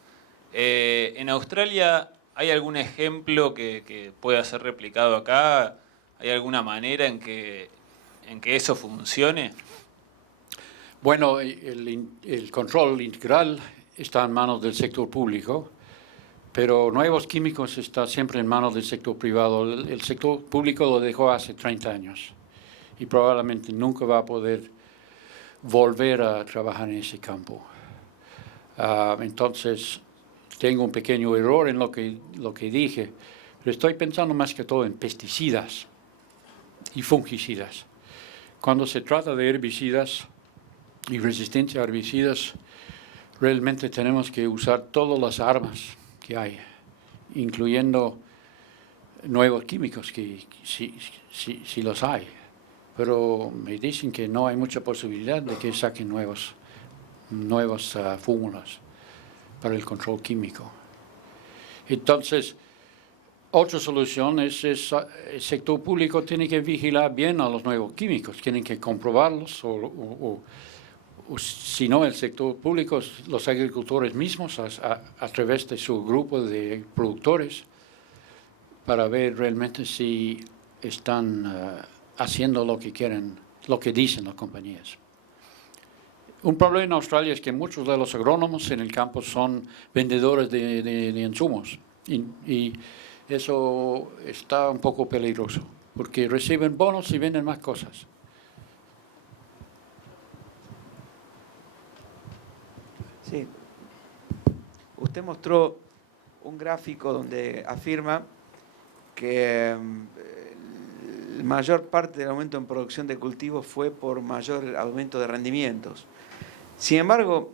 ¿En Australia hay algún ejemplo que pueda ser replicado acá? ¿Hay alguna manera en que eso funcione? Bueno, el control integral está en manos del sector público, pero nuevos químicos está siempre en manos del sector privado. El sector público lo dejó hace 30 años y probablemente nunca va a poder volver a trabajar en ese campo. Entonces, tengo un pequeño error en lo que dije, pero estoy pensando más que todo en pesticidas y fungicidas. Cuando se trata de herbicidas y resistencia a herbicidas, realmente tenemos que usar todas las armas que hay, incluyendo nuevos químicos, que sí los hay. Pero me dicen que no hay mucha posibilidad de que saquen nuevas fórmulas para el control químico. Entonces, otra solución es el sector público tiene que vigilar bien a los nuevos químicos, tienen que comprobarlos o si no el sector público, los agricultores mismos a través de su grupo de productores para ver realmente si están haciendo lo que quieren, lo que dicen las compañías. Un problema en Australia es que muchos de los agrónomos en el campo son vendedores de insumos y eso está un poco peligroso porque reciben bonos y venden más cosas. Sí. Usted mostró un gráfico donde afirma que la mayor parte del aumento en producción de cultivos fue por mayor aumento de rendimientos. Sin embargo,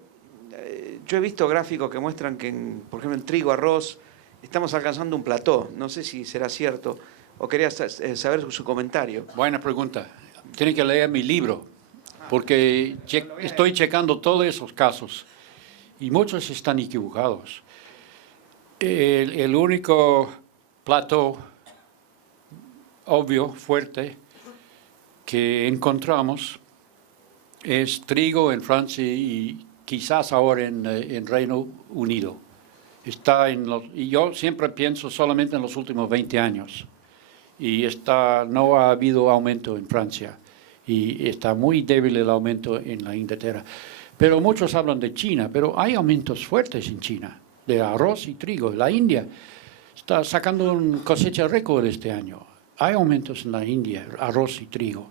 yo he visto gráficos que muestran que, por ejemplo, en trigo, arroz, estamos alcanzando un plató. No sé si será cierto o quería saber su comentario. Buena pregunta. Tiene que leer mi libro porque estoy checando todos esos casos y muchos están equivocados. El único plató obvio, fuerte, que encontramos es trigo en Francia y quizás ahora en Reino Unido. Y yo siempre pienso solamente en los últimos 20 años. Y no ha habido aumento en Francia. Y está muy débil el aumento en la Inglaterra. Pero muchos hablan de China, pero hay aumentos fuertes en China, de arroz y trigo. La India está sacando una cosecha récord este año. Hay aumentos en la India, arroz y trigo.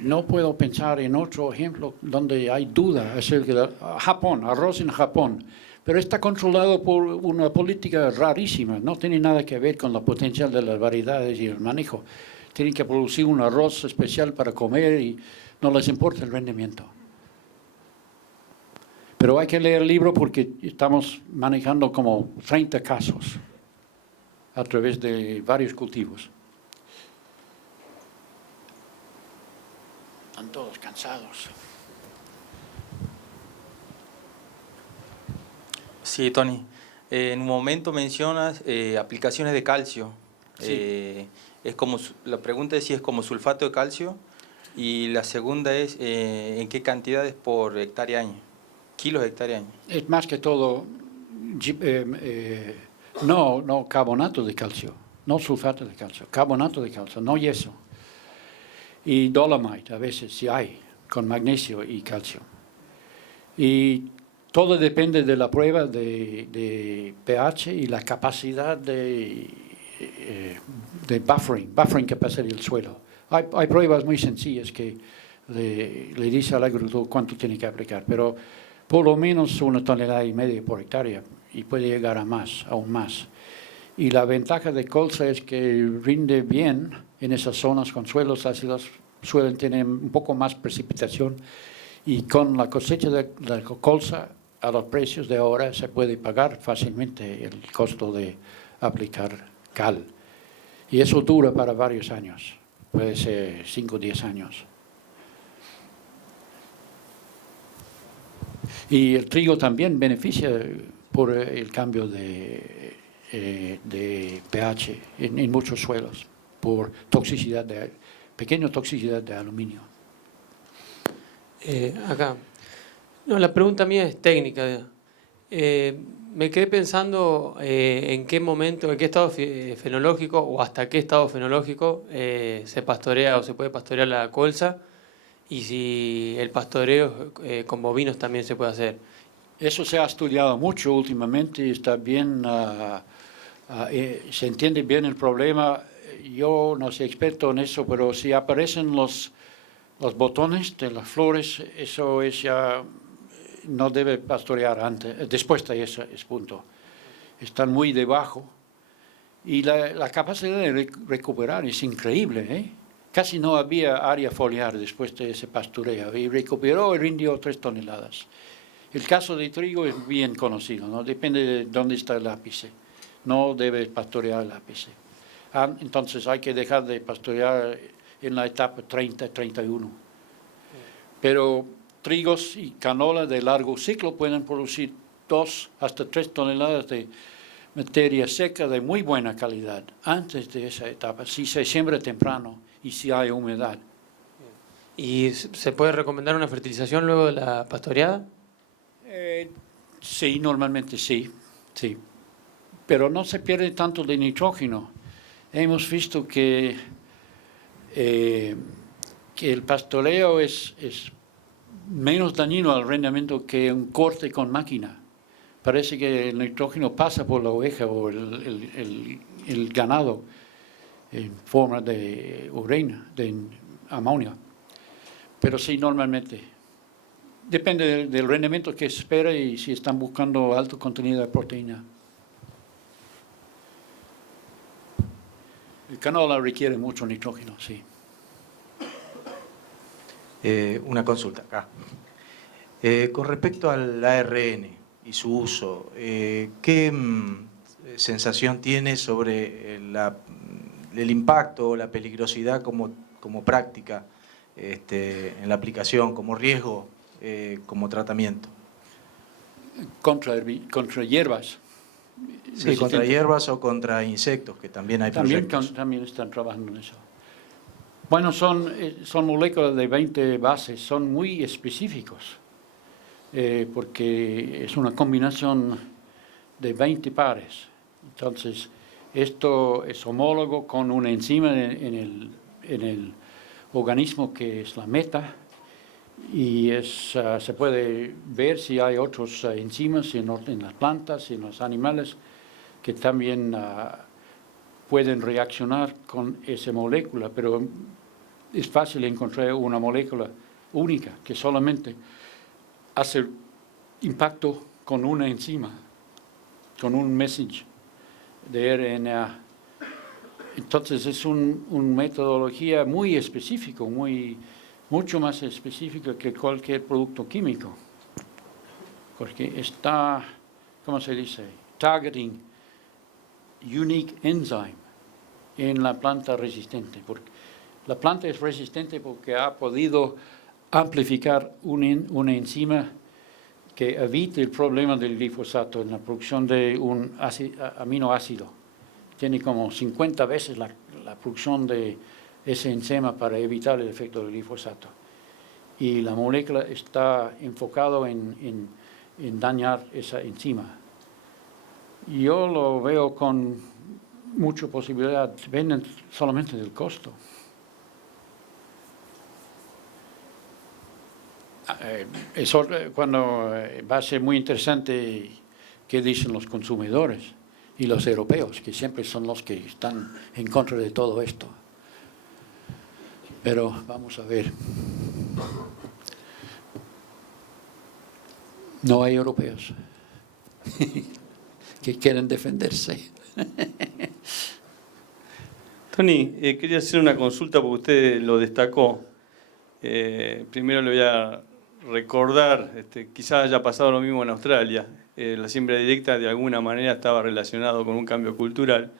No puedo pensar en otro ejemplo donde hay duda acerca de Japón, arroz en Japón, pero está controlado por una política rarísima, no tiene nada que ver con la potencial de las variedades y el manejo. Tienen que producir un arroz especial para comer y no les importa el rendimiento. Pero hay que leer el libro porque estamos manejando como 30 casos a través de varios cultivos. Están todos cansados. Sí, Tony. En un momento mencionas aplicaciones de calcio. Sí. La pregunta es si es como sulfato de calcio y la segunda es en qué cantidades por hectárea año, kilos de hectárea año. Es más que todo no carbonato de calcio, no sulfato de calcio, carbonato de calcio, no yeso. Y dolomite a veces sí hay, con magnesio y calcio. Y todo depende de la prueba de pH y la capacidad de buffering capacidad del suelo. Hay pruebas muy sencillas que le dice al agricultor cuánto tiene que aplicar, pero por lo menos 1,5 toneladas por hectárea y puede llegar a más, aún más. Y la ventaja de colza es que rinde bien en esas zonas con suelos ácidos, suelen tener un poco más precipitación y con la cosecha de la colza a los precios de ahora se puede pagar fácilmente el costo de aplicar cal. Y eso dura para varios años, puede ser 5 o 10 años. Y el trigo también beneficia por el cambio de pH en muchos suelos, por pequeña toxicidad de aluminio. Acá. No, la pregunta mía es técnica. Me quedé pensando en qué momento, en qué estado fenológico o hasta qué estado fenológico se pastorea o se puede pastorear la colza y si el pastoreo con bovinos también se puede hacer. Eso se ha estudiado mucho últimamente y está bien, se entiende bien el problema. Yo no soy experto en eso, pero si aparecen los botones de las flores, eso es ya, no debe pastorear antes, después de ese punto. Están muy debajo y la capacidad de recuperar es increíble, ¿eh? Casi no había área foliar después de ese pastoreo y recuperó y rindió 3 toneladas. El caso de trigo es bien conocido, ¿no? Depende de dónde está el ápice. No debe pastorear el ápice. Entonces hay que dejar de pastorear en la etapa 30-31. Pero trigos y canola de largo ciclo pueden producir 2 hasta 3 toneladas de materia seca de muy buena calidad antes de esa etapa, si se siembra temprano y si hay humedad. ¿Y se puede recomendar una fertilización luego de la pastoreada? Sí, normalmente sí. pero no se pierde tanto de nitrógeno. Hemos visto que el pastoreo es menos dañino al rendimiento que un corte con máquina. Parece que el nitrógeno pasa por la oveja o el ganado en forma de orina, de amonio. Pero sí, normalmente. Depende del rendimiento que se espera y si están buscando alto contenido de proteína. El canola requiere mucho nitrógeno, sí. Una consulta acá. Con respecto al ARN y su uso, ¿qué sensación tiene sobre el impacto o la peligrosidad como práctica en la aplicación, como riesgo, como tratamiento? Contra hierbas. Sí, contra hierbas o contra insectos, que también hay proyectos. También están trabajando en eso. Bueno, son moléculas de 20 bases, son muy específicos, porque es una combinación de 20 pares. Entonces, esto es homólogo con una enzima en el organismo que es la meta, y se puede ver si hay otros enzimas en las plantas y en los animales que también pueden reaccionar con esa molécula, pero es fácil encontrar una molécula única que solamente hace impacto con una enzima, con un message de RNA. Entonces es una metodología muy específica, mucho más específica que cualquier producto químico, porque está, ¿cómo se dice? Targeting unique enzyme en la planta resistente. Porque la planta es resistente porque ha podido amplificar una enzima que evite el problema del glifosato en la producción de un aminoácido. Tiene como 50 veces la producción de esa enzima para evitar el efecto del glifosato. Y la molécula está enfocada en dañar esa enzima. Yo lo veo con mucha posibilidad, depende solamente del costo. Cuando va a ser muy interesante qué dicen los consumidores y los europeos, que siempre son los que están en contra de todo esto. Pero vamos a ver. No hay europeos que quieren defenderse. Tony, quería hacer una consulta porque usted lo destacó. Primero le voy a recordar, quizás haya pasado lo mismo en Australia. La siembra directa de alguna manera estaba relacionado con un cambio cultural.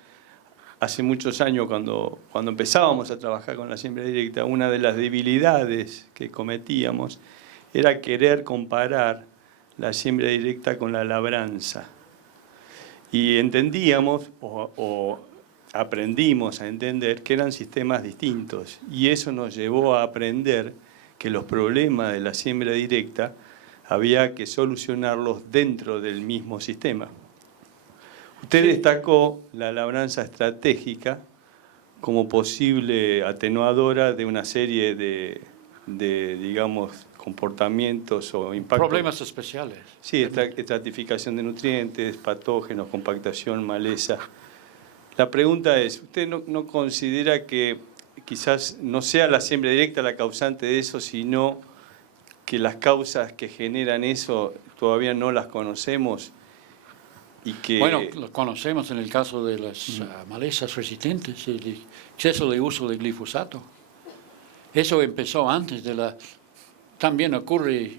Hace muchos años, cuando empezábamos a trabajar con la siembra directa, una de las debilidades que cometíamos era querer comparar la siembra directa con la labranza. Y entendíamos o aprendimos a entender que eran sistemas distintos. Y eso nos llevó a aprender que los problemas de la siembra directa había que solucionarlos dentro del mismo sistema. Usted destacó la labranza estratégica como posible atenuadora de una serie de digamos, comportamientos o impactos. Problemas especiales. Sí, estratificación de nutrientes, patógenos, compactación, maleza. La pregunta es, ¿usted no considera que quizás no sea la siembra directa la causante de eso, sino que las causas que generan eso todavía no las conocemos? Y que... Bueno, lo conocemos en el caso de las malezas resistentes, el exceso de uso de glifosato. Eso empezó antes de la... También ocurre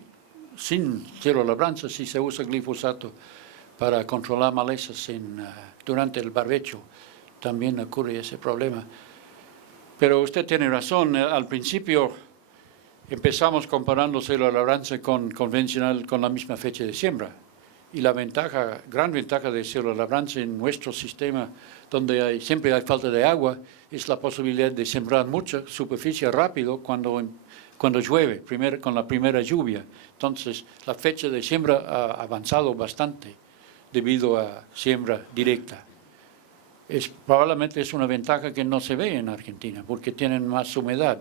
sin cero labranza si se usa glifosato para controlar malezas durante el barbecho. También ocurre ese problema. Pero usted tiene razón, al principio empezamos comparando cero labranza con convencional con la misma fecha de siembra. Y la gran ventaja de cero labranza en nuestro sistema, donde siempre hay falta de agua, es la posibilidad de sembrar mucha superficie rápido cuando llueve, con la primera lluvia. Entonces, la fecha de siembra ha avanzado bastante debido a siembra directa. Probablemente es una ventaja que no se ve en Argentina, porque tienen más humedad.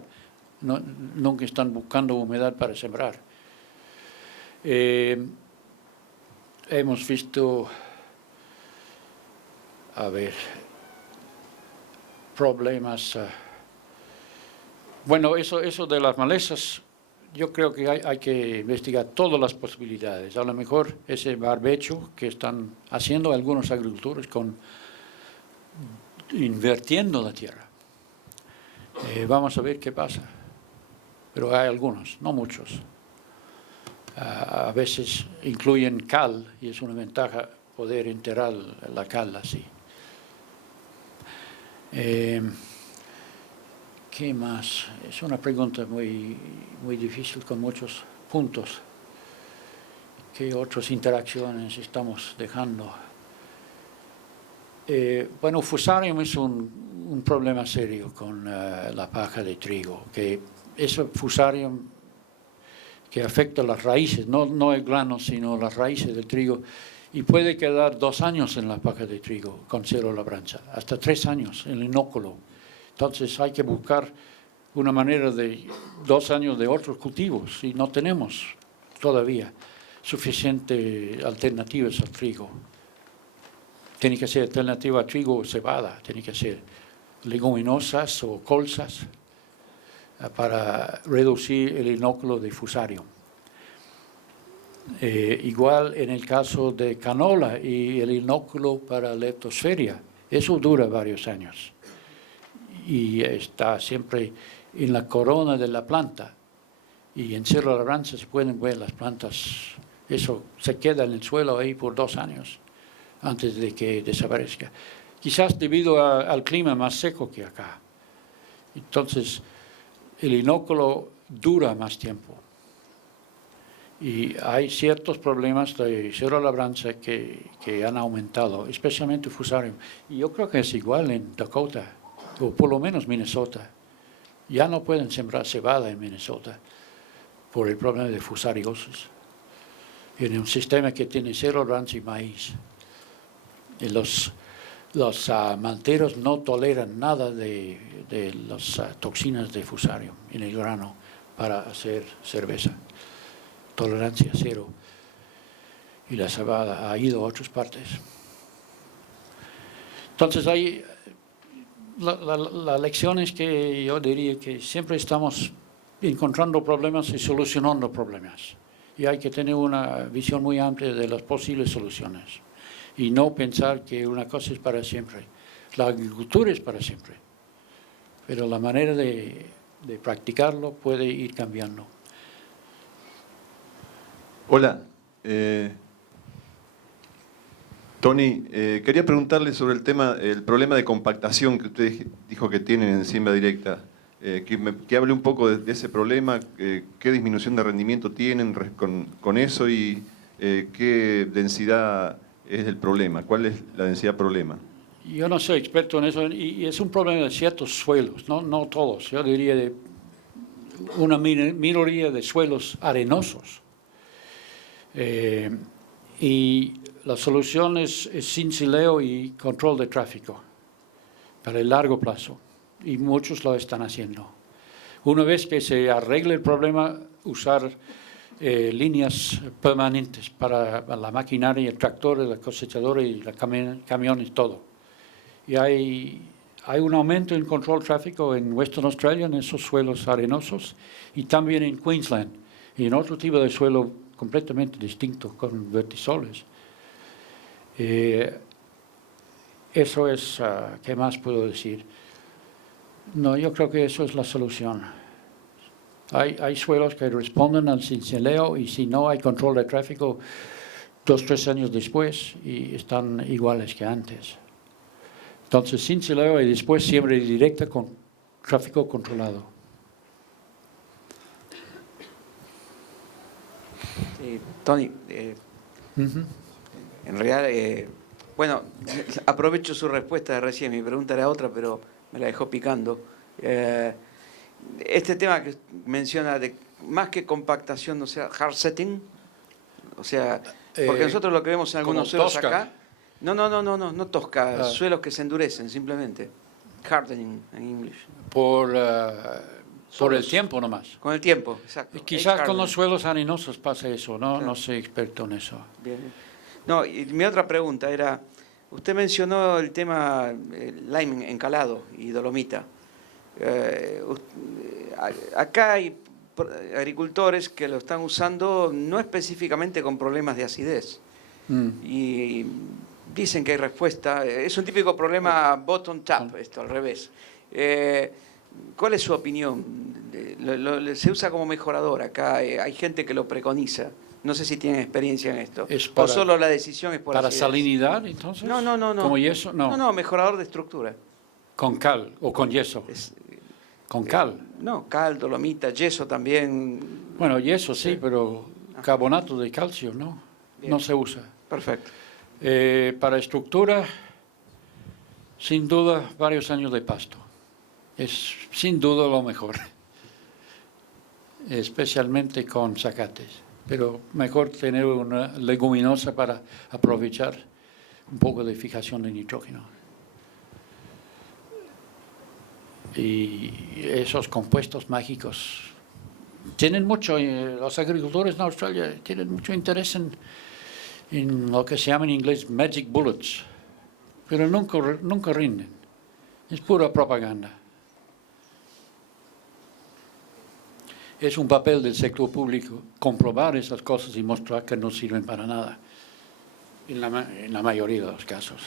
Nunca están buscando humedad para sembrar. Hemos visto, problemas. Bueno, eso de las malezas, yo creo que hay que investigar todas las posibilidades. A lo mejor ese barbecho que están haciendo algunos agricultores invirtiendo la tierra. Vamos a ver qué pasa. Pero hay algunos, no muchos. A veces incluyen cal y es una ventaja poder enterrar la cal así. ¿Qué más? Es una pregunta muy difícil con muchos puntos. ¿Qué otras interacciones estamos dejando? Bueno, Fusarium es un problema serio con la paja de trigo, que ese Fusarium que afecta las raíces, no el grano, sino las raíces del trigo, y puede quedar 2 años en la paja de trigo con cero labranza, hasta 3 años en el inóculo. Entonces hay que buscar una manera de 2 años de otros cultivos y no tenemos todavía suficientes alternativas al trigo. Tiene que ser alternativa a trigo o cebada, tiene que ser leguminosas o colzas para reducir el inóculo de Fusarium. Igual en el caso de canola y el inóculo para leptosphaeria, eso dura varios años y está siempre en la corona de la planta y en cero labranza se pueden ver las plantas, eso se queda en el suelo ahí por 2 años antes de que desaparezca. Quizás debido al clima más seco que acá. Entonces, el inóculo dura más tiempo. Y hay ciertos problemas de cero labranza que han aumentado, especialmente Fusarium. Y yo creo que es igual en Dakota, o por lo menos Minnesota. Ya no pueden sembrar cebada en Minnesota por el problema de fusariosis. Tiene un sistema que tiene cero labranza y maíz. Y los malteros no toleran nada de las toxinas de Fusarium en el grano para hacer cerveza. Tolerancia cero. Y la cebada ha ido a otras partes. Entonces la lección es que yo diría que siempre estamos encontrando problemas y solucionando problemas. Y hay que tener una visión muy amplia de las posibles soluciones. Y no pensar que una cosa es para siempre. La agricultura es para siempre, pero la manera de practicarlo puede ir cambiando. Hola, Tony, quería preguntarle sobre el problema de compactación que usted dijo que tienen en siembra directa. Que hable un poco de ese problema, qué disminución de rendimiento tienen con eso y qué densidad es el problema, cuál es la densidad problema. Yo no soy experto en eso y es un problema de ciertos suelos, no todos. Yo diría de una minoría de suelos arenosos. Y la solución es cincileo y control de tráfico para el largo plazo. Y muchos lo están haciendo. Una vez que se arregle el problema, usar líneas permanentes para la maquinaria, el tractor, la cosechadora y los camiones, todo. Y hay un aumento en control de tráfico en Western Australia, en esos suelos arenosos, y también en Queensland, y en otro tipo de suelo completamente distinto, con vertisoles. Eso es, ¿qué más puedo decir? No, yo creo que eso es la solución. Hay suelos que responden al cincileo y si no hay control de tráfico 2 o 3 años después y están iguales que antes. Entonces cincileo y después siembra directa con tráfico controlado. Sí, Tony, en realidad, bueno, aprovecho su respuesta de recién, mi pregunta era otra, pero me la dejó picando. Este tema que menciona de más que compactación, o sea, hard setting, o sea, Porque nosotros lo que vemos en algunos como suelos tosca. acá... No tosca, suelos que se endurecen simplemente. Hardening en inglés. Por el tiempo nomás. Con el tiempo, exacto. Quizás Age con los hardening. suelos arenosos pasa eso, ¿no? Claro. No soy experto en eso. Bien. No, y mi otra pregunta era, usted mencionó el tema lime encalado y dolomita. Acá hay agricultores que lo están usando no específicamente con problemas de acidez. Y dicen que hay respuesta. Es un típico problema bottom tap, esto al revés. ¿Cuál es su opinión? Se usa como mejorador acá. Hay gente que lo preconiza. No sé si tienen experiencia en esto. O solo la decisión es por ¿Para acidez. salinidad, entonces? No. ¿Como yeso? No, mejorador de estructura. Con cal o con yeso. Con cal. No, cal, dolomita, yeso también. Bueno, yeso sí, pero carbonato de calcio no. Bien. No se usa. Perfecto. Para estructura, sin duda, varios años de pasto. Es sin duda lo mejor. Especialmente con zacates. Pero mejor tener una leguminosa para aprovechar un poco de fijación de nitrógeno. Y esos compuestos mágicos tienen mucho, los agricultores en Australia tienen mucho interés en lo que se llama en inglés magic bullets, pero nunca rinden. Es pura propaganda. Es un papel del sector público comprobar esas cosas y mostrar que no sirven para nada, en la mayoría de los casos.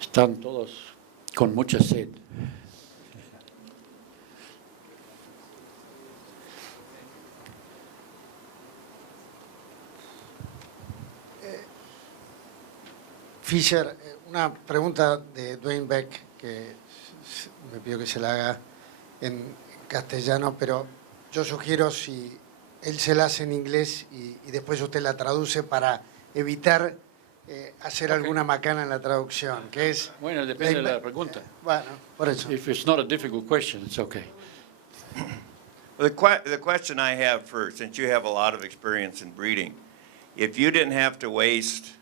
Están todos con mucha sed. Fisher, una pregunta de Dwayne Beck que me pidió que se la haga en castellano, pero yo sugiero si él se la hace en inglés y después usted la traduce para evitar hacer alguna macana en la traducción, que es... Bueno, depende de la pregunta. Bueno, por eso. If it's not a difficult question, it's okay. Well, the question I have for, since you have a lot of experience in breeding, if you didn't have to waste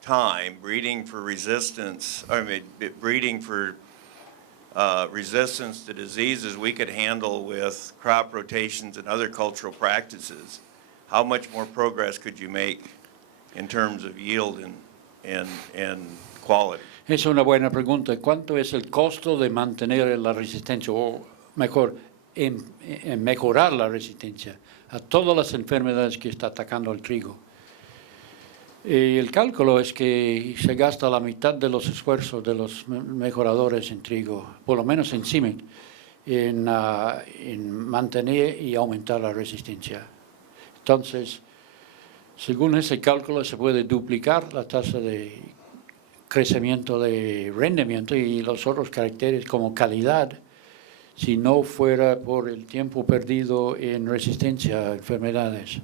time breeding for resistance, breeding for resistance to diseases we could handle with crop rotations and other cultural practices, how much more progress could you make in terms of yield and quality? Es una buena pregunta. ¿Cuánto es el costo de mantener la resistencia, o mejor, en mejorar la resistencia a todas las enfermedades que está atacando el trigo? El cálculo es que se gasta la mitad de los esfuerzos de los mejoradores en trigo, por lo menos en semen, en mantener y aumentar la resistencia. Entonces, según ese cálculo, se puede duplicar la tasa de crecimiento de rendimiento y los otros caracteres como calidad, si no fuera por el tiempo perdido en resistencia a enfermedades.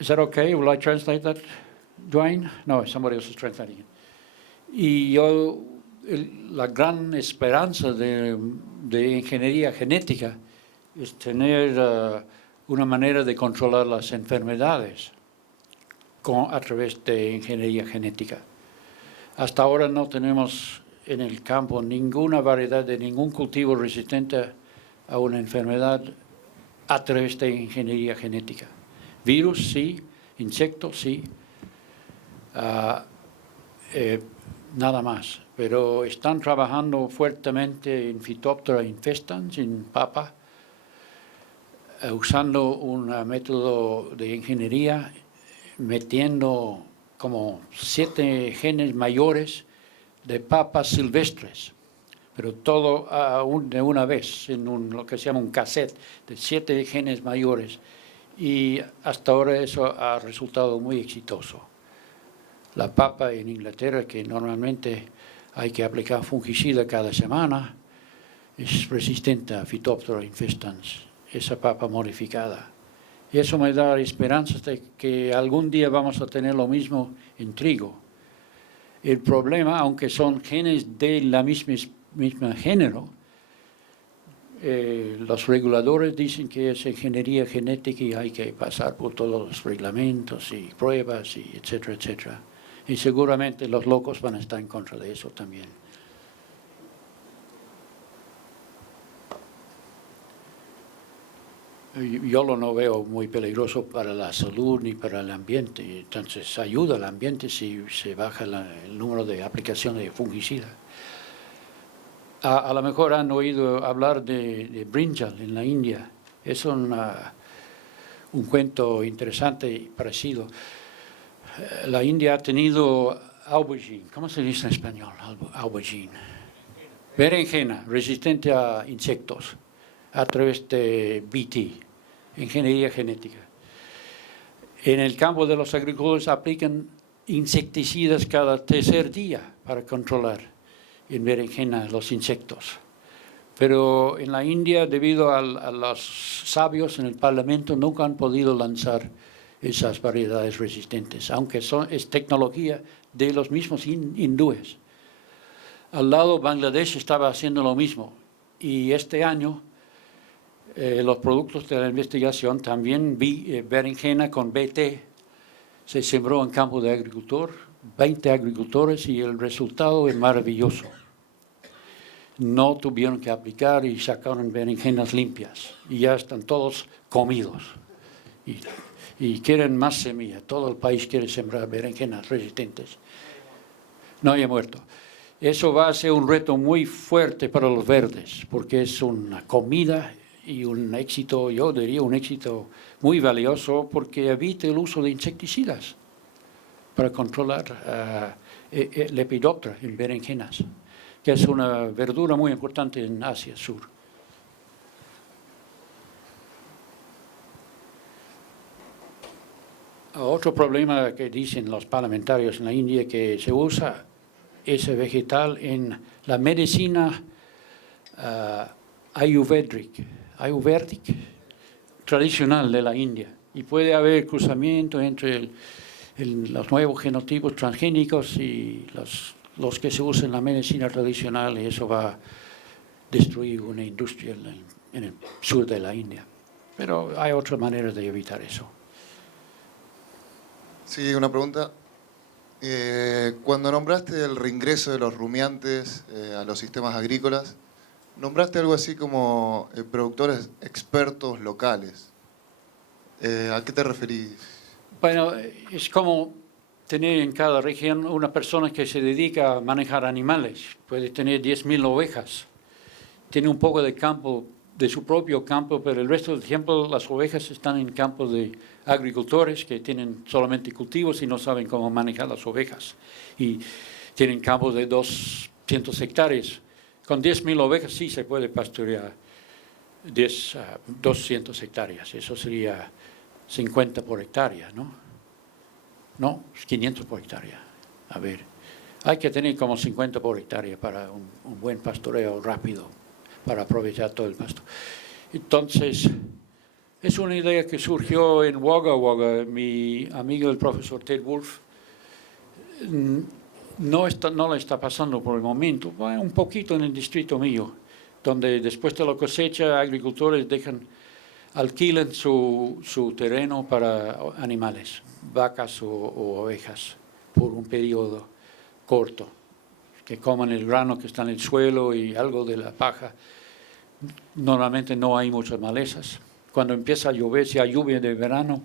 Is that okay? Will I translate that, Dwayne? No, somebody else is translating it. Y yo, la gran esperanza de ingeniería genética es tener una manera de controlar las enfermedades a través de ingeniería genética. Hasta ahora no tenemos en el campo ninguna variedad de ningún cultivo resistente a una enfermedad a través de ingeniería genética. Virus sí, insectos sí, nada más. Pero están trabajando fuertemente en Phytophthora infestans, en papa, usando un método de ingeniería, metiendo como 7 genes mayores de papas silvestres, pero todo de una vez, en lo que se llama un cassette de 7 genes mayores. Y hasta ahora eso ha resultado muy exitoso. La papa en Inglaterra, que normalmente hay que aplicar fungicida cada semana, es resistente a Phytophthora infestans, esa papa modificada. Y eso me da esperanzas de que algún día vamos a tener lo mismo en trigo. El problema, aunque son genes de la misma género, Los reguladores dicen que es ingeniería genética y hay que pasar por todos los reglamentos y pruebas, y etcétera, etcétera. Y seguramente los locos van a estar en contra de eso también. Yo lo no veo muy peligroso para la salud ni para el ambiente. Entonces ayuda al ambiente si se baja el número de aplicaciones de fungicidas. A lo mejor han oído hablar de brinjal en la India. Es un cuento interesante y parecido. La India ha tenido aubergine. ¿Cómo se dice en español? Aubergine. Berenjena, resistente a insectos, a través de BT, ingeniería genética. En el campo de los agricultores aplican insecticidas cada tercer día para controlar en berenjena los insectos. Pero en la India, debido a los sabios en el Parlamento, nunca han podido lanzar esas variedades resistentes, aunque es tecnología de los mismos hindúes. Al lado, Bangladesh estaba haciendo lo mismo. Y este año, los productos de la investigación, también berenjena con BT, se sembró en campo de agricultor, 20 agricultores, y el resultado es maravilloso. No tuvieron que aplicar y sacaron berenjenas limpias. Y ya están todos comidos. Y quieren más semilla. Todo el país quiere sembrar berenjenas resistentes. No haya muerto. Eso va a ser un reto muy fuerte para los verdes, porque es una comida y un éxito, yo diría un éxito muy valioso, porque evita el uso de insecticidas para controlar Lepidoptera en berenjenas, que es una verdura muy importante en Asia Sur. Otro problema que dicen los parlamentarios en la India, que se usa ese vegetal en la medicina ayurvédica tradicional de la India. Y puede haber cruzamiento entre los nuevos genotipos transgénicos y los que se usan en la medicina tradicional, y eso va a destruir una industria en el sur de la India. Pero hay otras maneras de evitar eso. Sí, una pregunta. Cuando nombraste el reingreso de los rumiantes a los sistemas agrícolas, nombraste algo así como productores expertos locales. ¿A qué te referís? Bueno, es como tener en cada región una persona que se dedica a manejar animales. Puede tener 10.000 ovejas. Tiene un poco de campo, de su propio campo, pero el resto del tiempo las ovejas están en campos de agricultores que tienen solamente cultivos y no saben cómo manejar las ovejas. Y tienen campos de 200 hectáreas. Con 10.000 ovejas sí se puede pastorear 200 hectáreas. Eso sería 50 por hectárea, ¿no? No, 500 por hectárea. A ver, hay que tener como 50 por hectárea para un buen pastoreo rápido, para aprovechar todo el pasto. Entonces, es una idea que surgió en Wagga Wagga. Mi amigo el profesor Ted Wolf no le está pasando por el momento, un poquito en el distrito mío, donde después de la cosecha agricultores alquilan su terreno para animales, vacas o ovejas, por un periodo corto, que coman el grano que está en el suelo y algo de la paja. Normalmente no hay muchas malezas. Cuando empieza a llover, si hay lluvia de verano,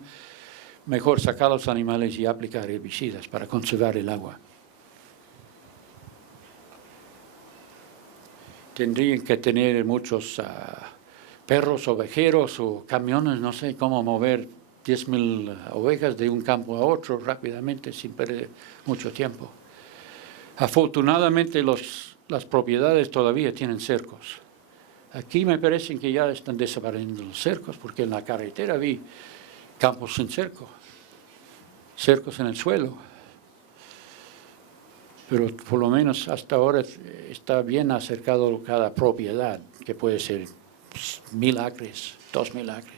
mejor sacar los animales y aplicar herbicidas para conservar el agua. Tendrían que tener muchos perros, ovejeros o camiones, no sé cómo mover 10.000 ovejas de un campo a otro rápidamente sin perder mucho tiempo. Afortunadamente las propiedades todavía tienen cercos. Aquí me parece que ya están desapareciendo los cercos, porque en la carretera vi campos sin cerco, cercos en el suelo. Pero por lo menos hasta ahora está bien acercado cada propiedad, que puede ser 1.000 acres, 2.000 acres.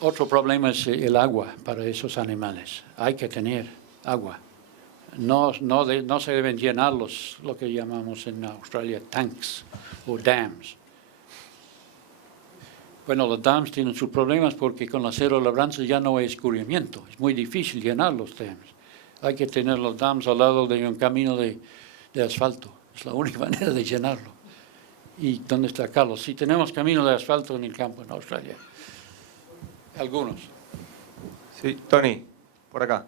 Otro problema es el agua para esos animales. Hay que tener agua. no se deben llenar lo que llamamos en Australia tanks o dams. Bueno, los dams tienen sus problemas porque con la cero labranza ya no hay escurrimiento. Es muy difícil llenar los dams. Hay que tener los dams al lado de un camino de asfalto. Es la única manera de llenarlo. ¿Y dónde está Carlos? Sí, tenemos camino de asfalto en el campo en Australia. Algunos. Sí, Tony, por acá.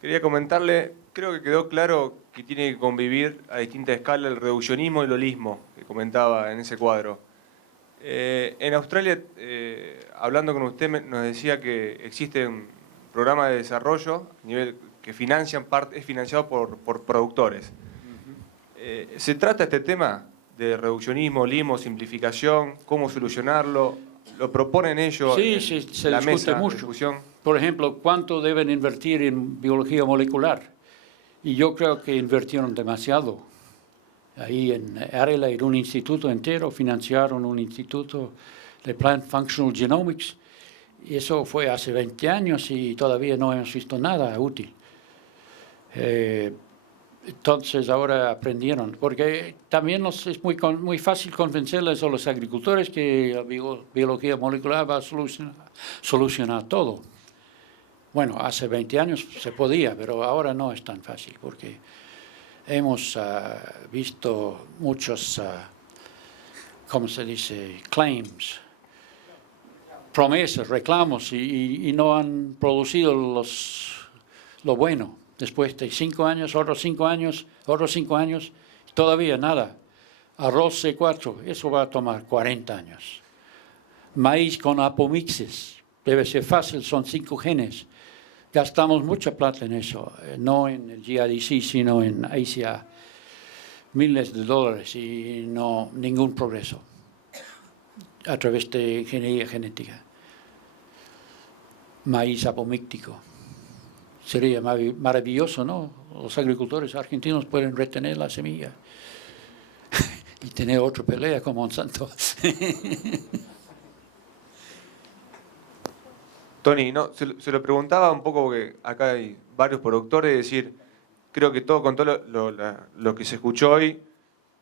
Quería comentarle, creo que quedó claro que tiene que convivir a distinta escala el reduccionismo y el holismo, que comentaba en ese cuadro. En Australia, hablando con usted, nos decía que existe un programa de desarrollo a nivel que es financiado por productores. ¿Se trata este tema de reduccionismo, holismo, simplificación? ¿Cómo solucionarlo? ¿Lo proponen ellos se la discute mesa mucho. de discusión? Por ejemplo, ¿cuánto deben invertir en biología molecular? Y yo creo que invirtieron demasiado. Ahí en Adelaide, un instituto entero, financiaron un instituto de Plant Functional Genomics. Y eso fue hace 20 años y todavía no hemos visto nada útil. Entonces ahora aprendieron, porque también es muy fácil convencerles a los agricultores que la biología molecular va a solucionar todo. Bueno, hace 20 años se podía, pero ahora no es tan fácil, porque hemos visto muchos, ¿cómo se dice?, claims, promesas, reclamos, y no han producido lo bueno. Después de 5 años, otros 5 años, otros 5 años, todavía nada. Arroz C4, eso va a tomar 40 años. Maíz con apomixes, debe ser fácil, son 5 genes. Gastamos mucha plata en eso, no en el GIDC, sino en Asia, miles de dólares y no ningún progreso a través de ingeniería genética. Maíz apomíctico. Sería maravilloso, ¿no? Los agricultores argentinos pueden retener la semilla y tener otra pelea con Monsanto. Tony, no, se lo preguntaba un poco porque acá hay varios productores, es decir, creo que con todo lo que se escuchó hoy,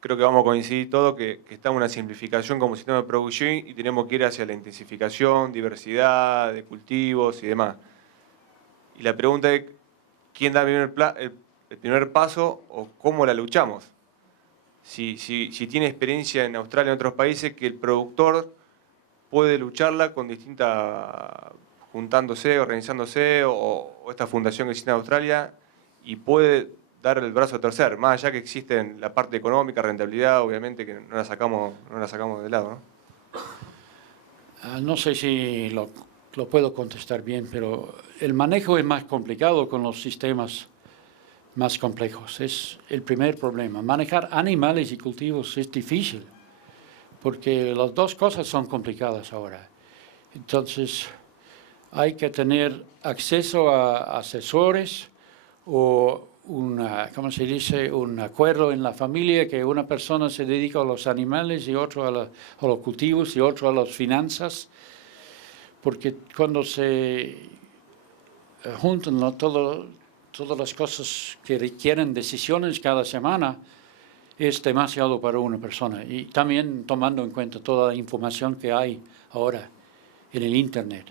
creo que vamos a coincidir todo que está en una simplificación como sistema de producción y tenemos que ir hacia la intensificación, diversidad de cultivos y demás. Y la pregunta es, ¿quién da el primer paso o cómo la luchamos? Si tiene experiencia en Australia y en otros países que el productor puede lucharla con juntándose, organizándose, o esta fundación que existe en Australia, y puede dar el brazo a torcer, más allá que existe en la parte económica, rentabilidad, obviamente que no la sacamos de lado, ¿no? No sé si lo puedo contestar bien, pero el manejo es más complicado con los sistemas más complejos. Es el primer problema. Manejar animales y cultivos es difícil, porque las dos cosas son complicadas ahora. Entonces, hay que tener acceso a asesores o ¿cómo se dice?, un acuerdo en la familia que una persona se dedica a los animales y otro a los cultivos y otro a las finanzas. Porque cuando se juntan todas las cosas que requieren decisiones cada semana, es demasiado para una persona. Y también tomando en cuenta toda la información que hay ahora en el Internet.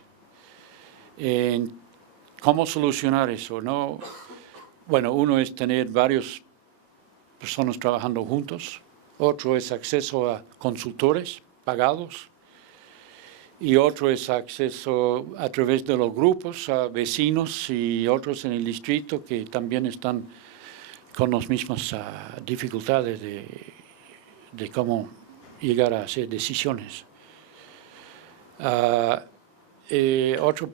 ¿Cómo solucionar eso? ¿No? Bueno, uno es tener varias personas trabajando juntos. Otro es acceso a consultores pagados. Y otro es acceso a través de los grupos a vecinos y otros en el distrito que también están con las mismas dificultades de cómo llegar a hacer decisiones. Otro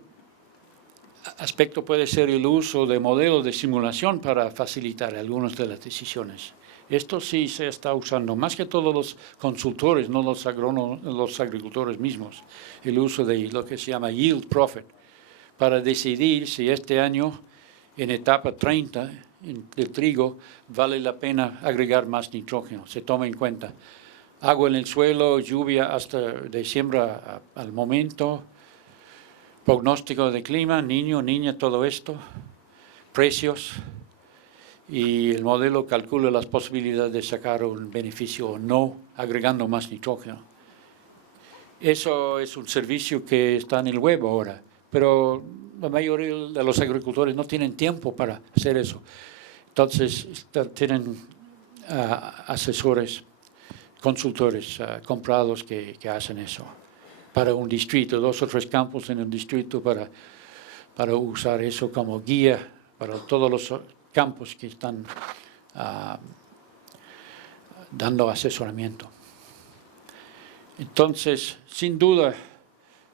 aspecto puede ser el uso de modelos de simulación para facilitar algunas de las decisiones. Esto sí se está usando, más que todos los consultores, no los agricultores mismos, el uso de lo que se llama yield profit, para decidir si este año, en etapa 30 del trigo, vale la pena agregar más nitrógeno. Se toma en cuenta agua en el suelo, lluvia hasta de siembra al momento, pronóstico de clima, niño, niña, todo esto, precios. y el modelo calcula las posibilidades de sacar un beneficio o no, agregando más nitrógeno. Eso es un servicio que está en el web ahora, pero la mayoría de los agricultores no tienen tiempo para hacer eso. Entonces, tienen asesores, consultores comprados que hacen eso para un distrito, 2 o 3 campos en un distrito para usar eso como guía para todos los campos que están dando asesoramiento. Entonces, sin duda,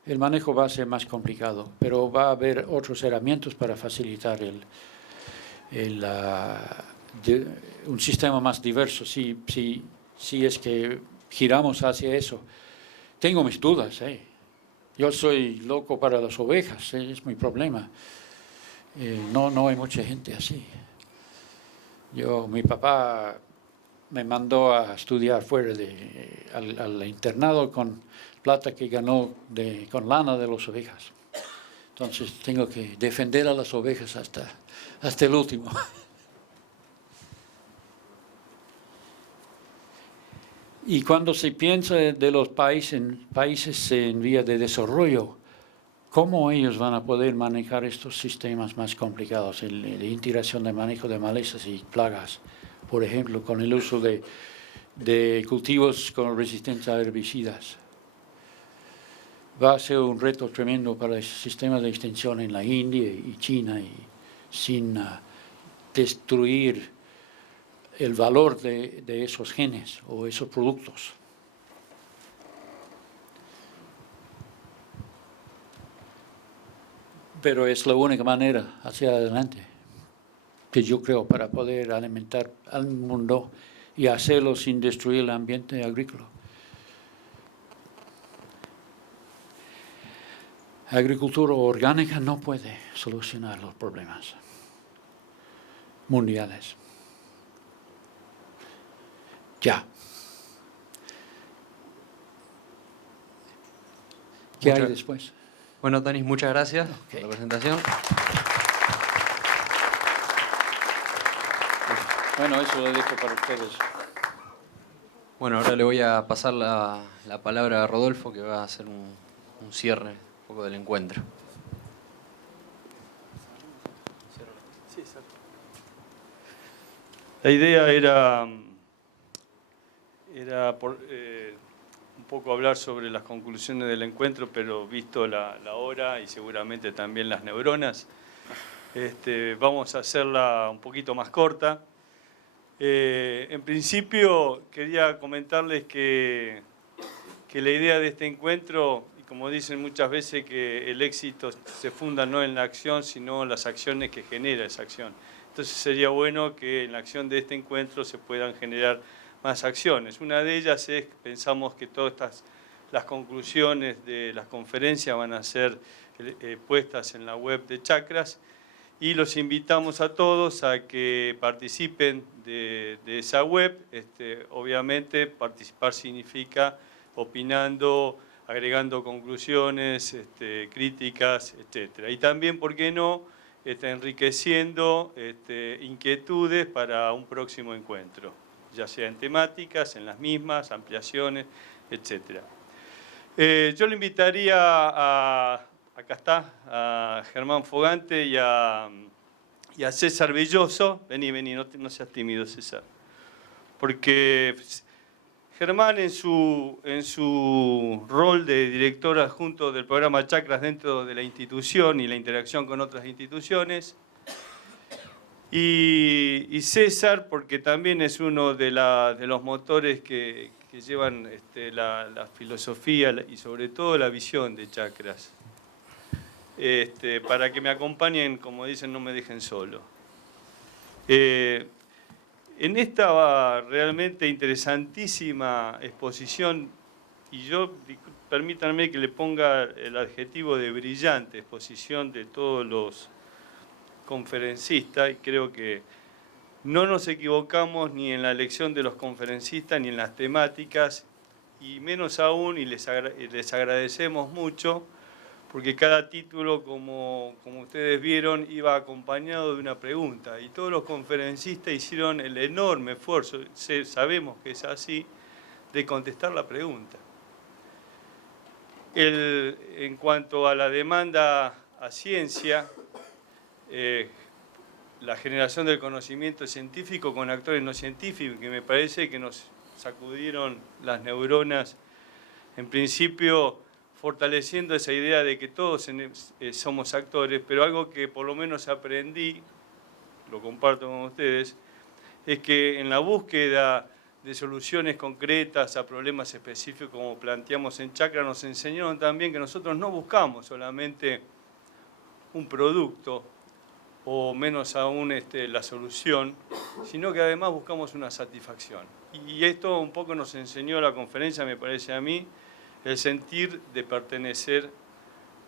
el manejo va a ser más complicado, pero va a haber otros herramientas para facilitar un sistema más diverso, si es que giramos hacia eso. Tengo mis dudas, Yo soy loco para las ovejas, es mi problema. No hay mucha gente así. Mi papá me mandó a estudiar fuera al internado con plata que ganó con lana de las ovejas. Entonces tengo que defender a las ovejas hasta el último. Y cuando se piensa de los países en vía de desarrollo, ¿cómo ellos van a poder manejar estos sistemas más complicados? La integración de manejo de malezas y plagas, por ejemplo, con el uso de cultivos con resistencia a herbicidas. Va a ser un reto tremendo para el sistema de extensión en la India y China, y sin destruir el valor de esos genes o esos productos. Pero es la única manera hacia adelante que yo creo para poder alimentar al mundo y hacerlo sin destruir el ambiente agrícola. Agricultura orgánica no puede solucionar los problemas mundiales. Ya. ¿Qué hay después? Bueno, Tony, muchas gracias por la presentación. Bueno, eso lo dejo para ustedes. Bueno, ahora le voy a pasar la palabra a Rodolfo, que va a hacer un cierre un poco del encuentro. La idea era un poco hablar sobre las conclusiones del encuentro, pero visto la hora y seguramente también las neuronas, vamos a hacerla un poquito más corta. En principio quería comentarles que la idea de este encuentro, y como dicen muchas veces, que el éxito se funda no en la acción, sino en las acciones que genera esa acción. Entonces sería bueno que en la acción de este encuentro se puedan generar más acciones. Una de ellas es, pensamos que todas las conclusiones de las conferencias van a ser puestas en la web de Chakras, y los invitamos a todos a que participen de esa web. Obviamente participar significa opinando, agregando conclusiones, críticas, etc. Y también, ¿por qué no?, enriqueciendo inquietudes para un próximo encuentro, ya sea en temáticas, en las mismas, ampliaciones, etc. Yo le invitaría acá está, a Germán Fogante y a César Belloso. Vení, no seas tímido, César. Porque Germán, en su rol de director adjunto del programa Chakras dentro de la institución y la interacción con otras instituciones, y César, porque también es uno de los motores que llevan la filosofía y sobre todo la visión de Chakras. Para que me acompañen, como dicen, no me dejen solo. En esta realmente interesantísima exposición, y permítanme que le ponga el adjetivo de brillante exposición de todos los conferencistas, y creo que no nos equivocamos ni en la elección de los conferencistas ni en las temáticas, y menos aún, y les agradecemos mucho, porque cada título, como ustedes vieron, iba acompañado de una pregunta, y todos los conferencistas hicieron el enorme esfuerzo, sabemos que es así, de contestar la pregunta. En cuanto a la demanda a ciencia, la generación del conocimiento científico con actores no científicos, que me parece que nos sacudieron las neuronas, en principio fortaleciendo esa idea de que todos somos actores, pero algo que por lo menos aprendí, lo comparto con ustedes, es que en la búsqueda de soluciones concretas a problemas específicos como planteamos en Chakra, nos enseñaron también que nosotros no buscamos solamente un producto o menos aún la solución, sino que además buscamos una satisfacción. Y esto un poco nos enseñó la conferencia, me parece a mí, el sentir de pertenecer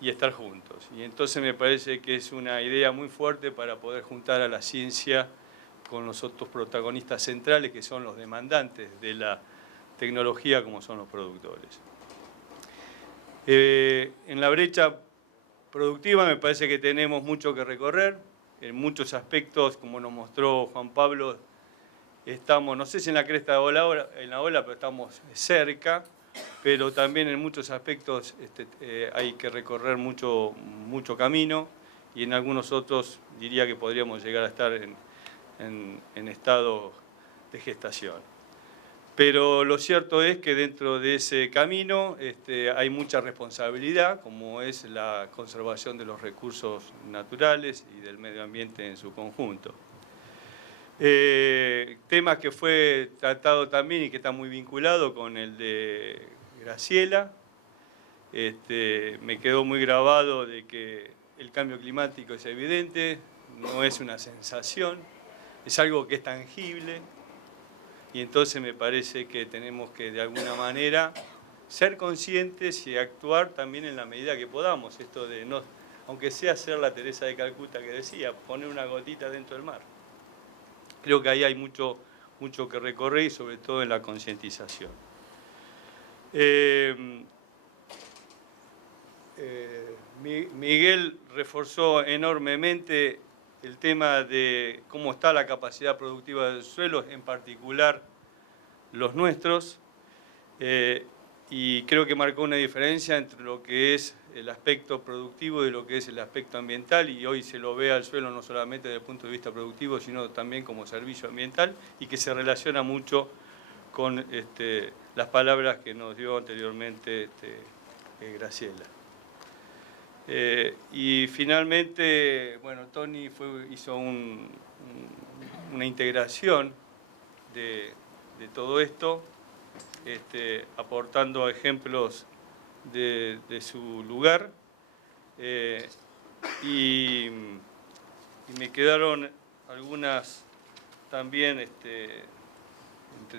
y estar juntos. Y entonces me parece que es una idea muy fuerte para poder juntar a la ciencia con los otros protagonistas centrales, que son los demandantes de la tecnología, como son los productores. En la brecha productiva me parece que tenemos mucho que recorrer. En muchos aspectos, como nos mostró Juan Pablo, estamos, no sé si en la cresta de la ola, pero estamos cerca, pero también en muchos aspectos hay que recorrer mucho camino, y en algunos otros diría que podríamos llegar a estar en estado de gestación. Pero lo cierto es que dentro de ese camino hay mucha responsabilidad, como es la conservación de los recursos naturales y del medio ambiente en su conjunto. Tema que fue tratado también y que está muy vinculado con el de Graciela. Me quedó muy grabado de que el cambio climático es evidente, no es una sensación, es algo que es tangible, y entonces me parece que tenemos que de alguna manera ser conscientes y actuar también en la medida que podamos. Esto de no, aunque sea hacer la Teresa de Calcuta que decía, poner una gotita dentro del mar. Creo que ahí hay mucho que recorrer, y sobre todo en la concientización. Miguel reforzó enormemente el tema de cómo está la capacidad productiva del suelo, en particular los nuestros, y creo que marcó una diferencia entre lo que es el aspecto productivo y lo que es el aspecto ambiental, y hoy se lo ve al suelo no solamente desde el punto de vista productivo, sino también como servicio ambiental, y que se relaciona mucho con las palabras que nos dio anteriormente Graciela. Y finalmente, bueno, Tony hizo una integración de todo esto, aportando ejemplos de su lugar, y me quedaron algunas también, entre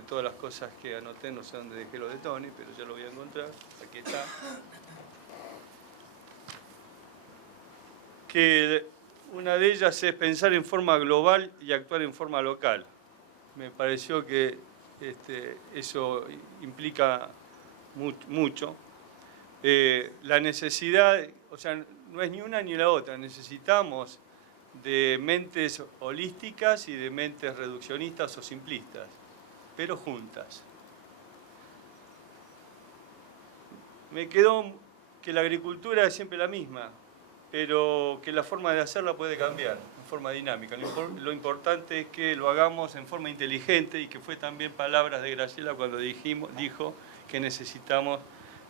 todas las cosas que anoté, no sé dónde dejé lo de Tony, pero ya lo voy a encontrar, aquí está. Que una de ellas es pensar en forma global y actuar en forma local. Me pareció que eso implica mucho. La necesidad, o sea, no es ni una ni la otra, necesitamos de mentes holísticas y de mentes reduccionistas o simplistas, pero juntas. Me quedó que la agricultura es siempre la misma, pero que la forma de hacerla puede cambiar en forma dinámica. Lo importante es que lo hagamos en forma inteligente, y que fue también palabras de Graciela cuando dijo que necesitamos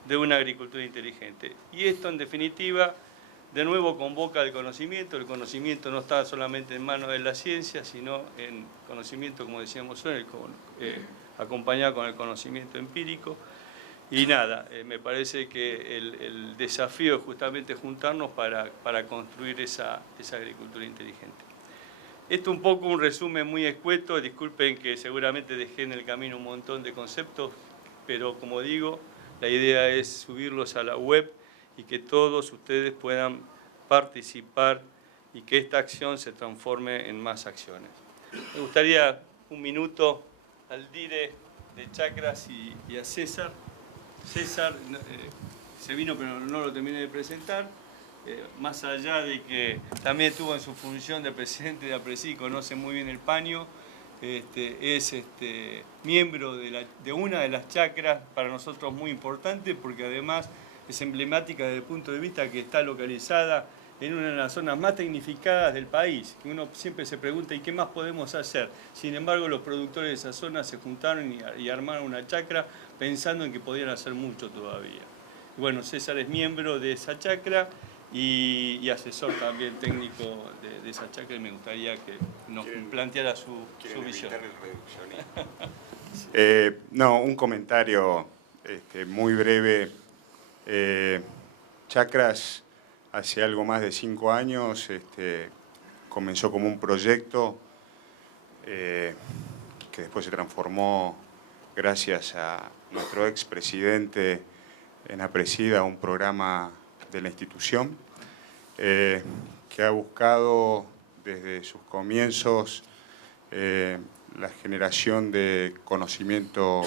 de una agricultura inteligente. Y esto, en definitiva, de nuevo convoca al conocimiento. El conocimiento no está solamente en manos de la ciencia, sino en conocimiento, como decíamos hoy, acompañado con el conocimiento empírico. Y nada, me parece que el desafío es justamente juntarnos para construir esa agricultura inteligente. Esto un poco un resumen muy escueto, disculpen que seguramente dejé en el camino un montón de conceptos, pero como digo, la idea es subirlos a la web y que todos ustedes puedan participar y que esta acción se transforme en más acciones. Me gustaría un minuto al dire de Chakras y a César. César se vino, pero no lo terminé de presentar. más allá de que también estuvo en su función de presidente de APRESID, conoce muy bien el paño, es miembro de una de las chacras para nosotros muy importante, porque además es emblemática desde el punto de vista que está localizada en una de las zonas más tecnificadas del país, que uno siempre se pregunta ¿y qué más podemos hacer? Sin embargo, los productores de esa zona se juntaron y armaron una chacra pensando en que podían hacer mucho todavía. Y bueno, César es miembro de esa chacra y asesor también técnico de esa chacra, y me gustaría que nos planteara su visión. No, un comentario muy breve. Chacras, hace algo más de 5 años, comenzó como un proyecto que después se transformó, gracias a nuestro expresidente en APRESID, a un programa de la institución, que ha buscado desde sus comienzos la generación de conocimiento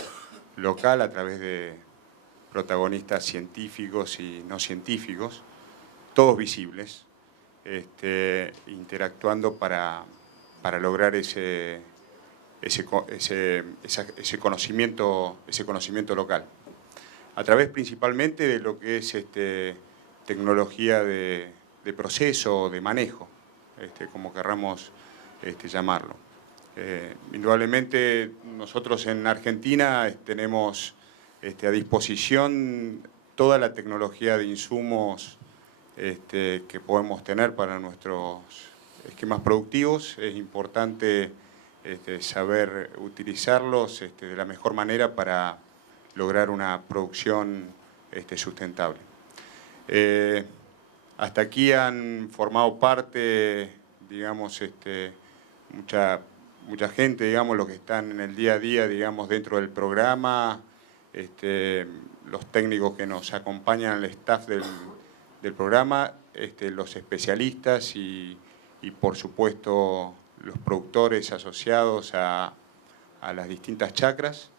local a través de protagonistas científicos y no científicos, todos visibles, interactuando para lograr ese conocimiento local, a través principalmente de lo que es tecnología de proceso o de manejo, como querramos llamarlo. Indudablemente nosotros en Argentina tenemos a disposición toda la tecnología de insumos que podemos tener para nuestros esquemas productivos. Es importante saber utilizarlos de la mejor manera para lograr una producción sustentable. Hasta aquí han formado parte, digamos, mucha gente, digamos, los que están en el día a día, digamos, dentro del programa, los técnicos que nos acompañan al staff del programa, los especialistas y por supuesto los productores asociados a las distintas chacras.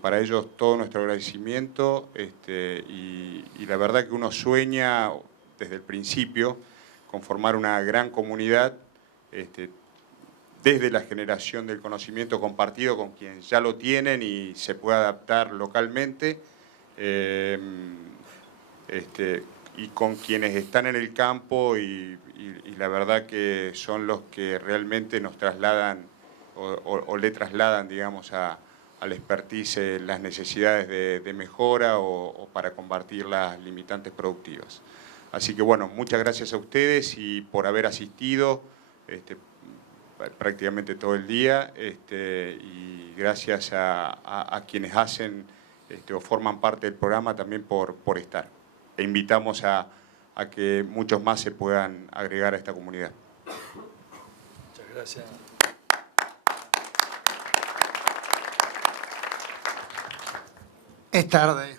Para ellos todo nuestro agradecimiento y la verdad que uno sueña desde el principio con formar una gran comunidad desde la generación del conocimiento compartido con quienes ya lo tienen y se puede adaptar localmente, y con quienes están en el campo y la verdad que son los que realmente nos trasladan o le trasladan, digamos, al expertise las necesidades de mejora o para combatir las limitantes productivas. Así que bueno, muchas gracias a ustedes y por haber asistido prácticamente todo el día, y gracias a quienes hacen o forman parte del programa también por estar. E invitamos a que muchos más se puedan agregar a esta comunidad. Muchas gracias. Es tarde.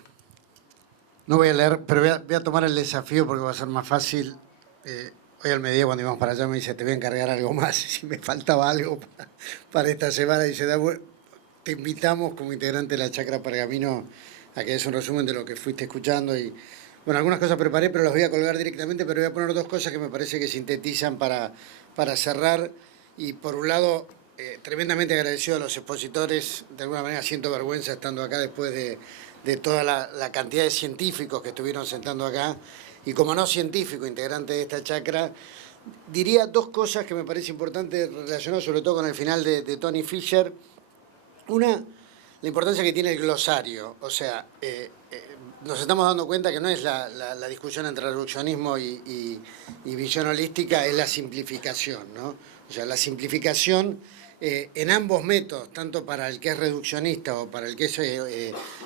No voy a leer, pero voy a tomar el desafío porque va a ser más fácil. Hoy al mediodía cuando íbamos para allá me dice, te voy a encargar algo más. Si me faltaba algo para esta semana, dice, te invitamos como integrante de la Chacra Pergamino a que des un resumen de lo que fuiste escuchando. Y bueno, algunas cosas preparé, pero las voy a colgar directamente, pero voy a poner 2 cosas que me parece que sintetizan para cerrar. Y por un lado, tremendamente agradecido a los expositores. De alguna manera siento vergüenza estando acá después de toda la cantidad de científicos que estuvieron sentando acá. Y como no científico, integrante de esta chacra, diría 2 cosas que me parece importante relacionadas sobre todo con el final de Tony Fisher. Una, la importancia que tiene el glosario. O sea, nos estamos dando cuenta que no es la discusión entre reduccionismo y visión holística, es la simplificación, ¿no? O sea, la simplificación en ambos métodos, tanto para el que es reduccionista o para el que es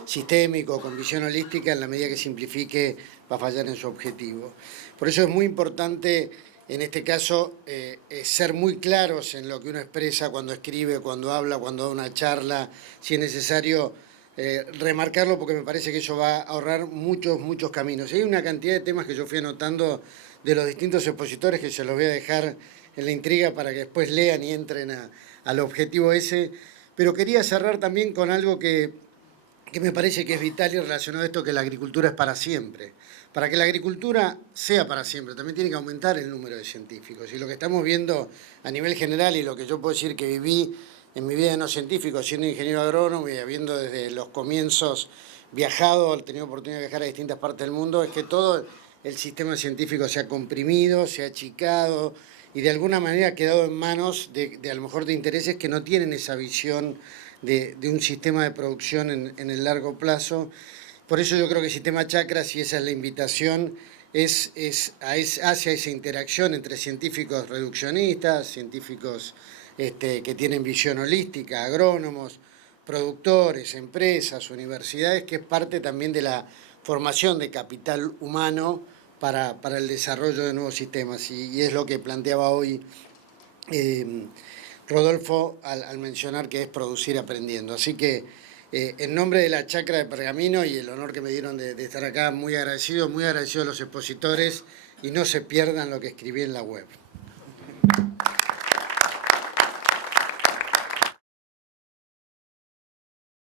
sistémico con visión holística, en la medida que simplifique va a fallar en su objetivo. Por eso es muy importante, en este caso, ser muy claros en lo que uno expresa cuando escribe, cuando habla, cuando da una charla, si es necesario remarcarlo, porque me parece que eso va a ahorrar muchos caminos. Y hay una cantidad de temas que yo fui anotando de los distintos expositores que se los voy a dejar en la intriga para que después lean y entren al objetivo ese. Pero quería cerrar también con algo que me parece que es vital y relacionado a esto, que la agricultura es para siempre. para que la agricultura sea para siempre, también tiene que aumentar el número de científicos. Y lo que estamos viendo a nivel general, y lo que yo puedo decir que viví en mi vida de no científico, siendo ingeniero agrónomo y habiendo desde los comienzos viajado, tenido oportunidad de viajar a distintas partes del mundo, es que todo el sistema científico se ha comprimido, se ha achicado y de alguna manera ha quedado en manos de a lo mejor de intereses que no tienen esa visión de un sistema de producción en el largo plazo. Por eso yo creo que el sistema Chakras, y esa es la invitación, es hacia esa interacción entre científicos reduccionistas, científicos que tienen visión holística, agrónomos, productores, empresas, universidades, que es parte también de la formación de capital humano para el desarrollo de nuevos sistemas. Y es lo que planteaba hoy Rodolfo al mencionar que es producir aprendiendo. Así que en nombre de la Chacra de Pergamino y el honor que me dieron de estar acá, muy agradecido a los expositores y no se pierdan lo que escribí en la web.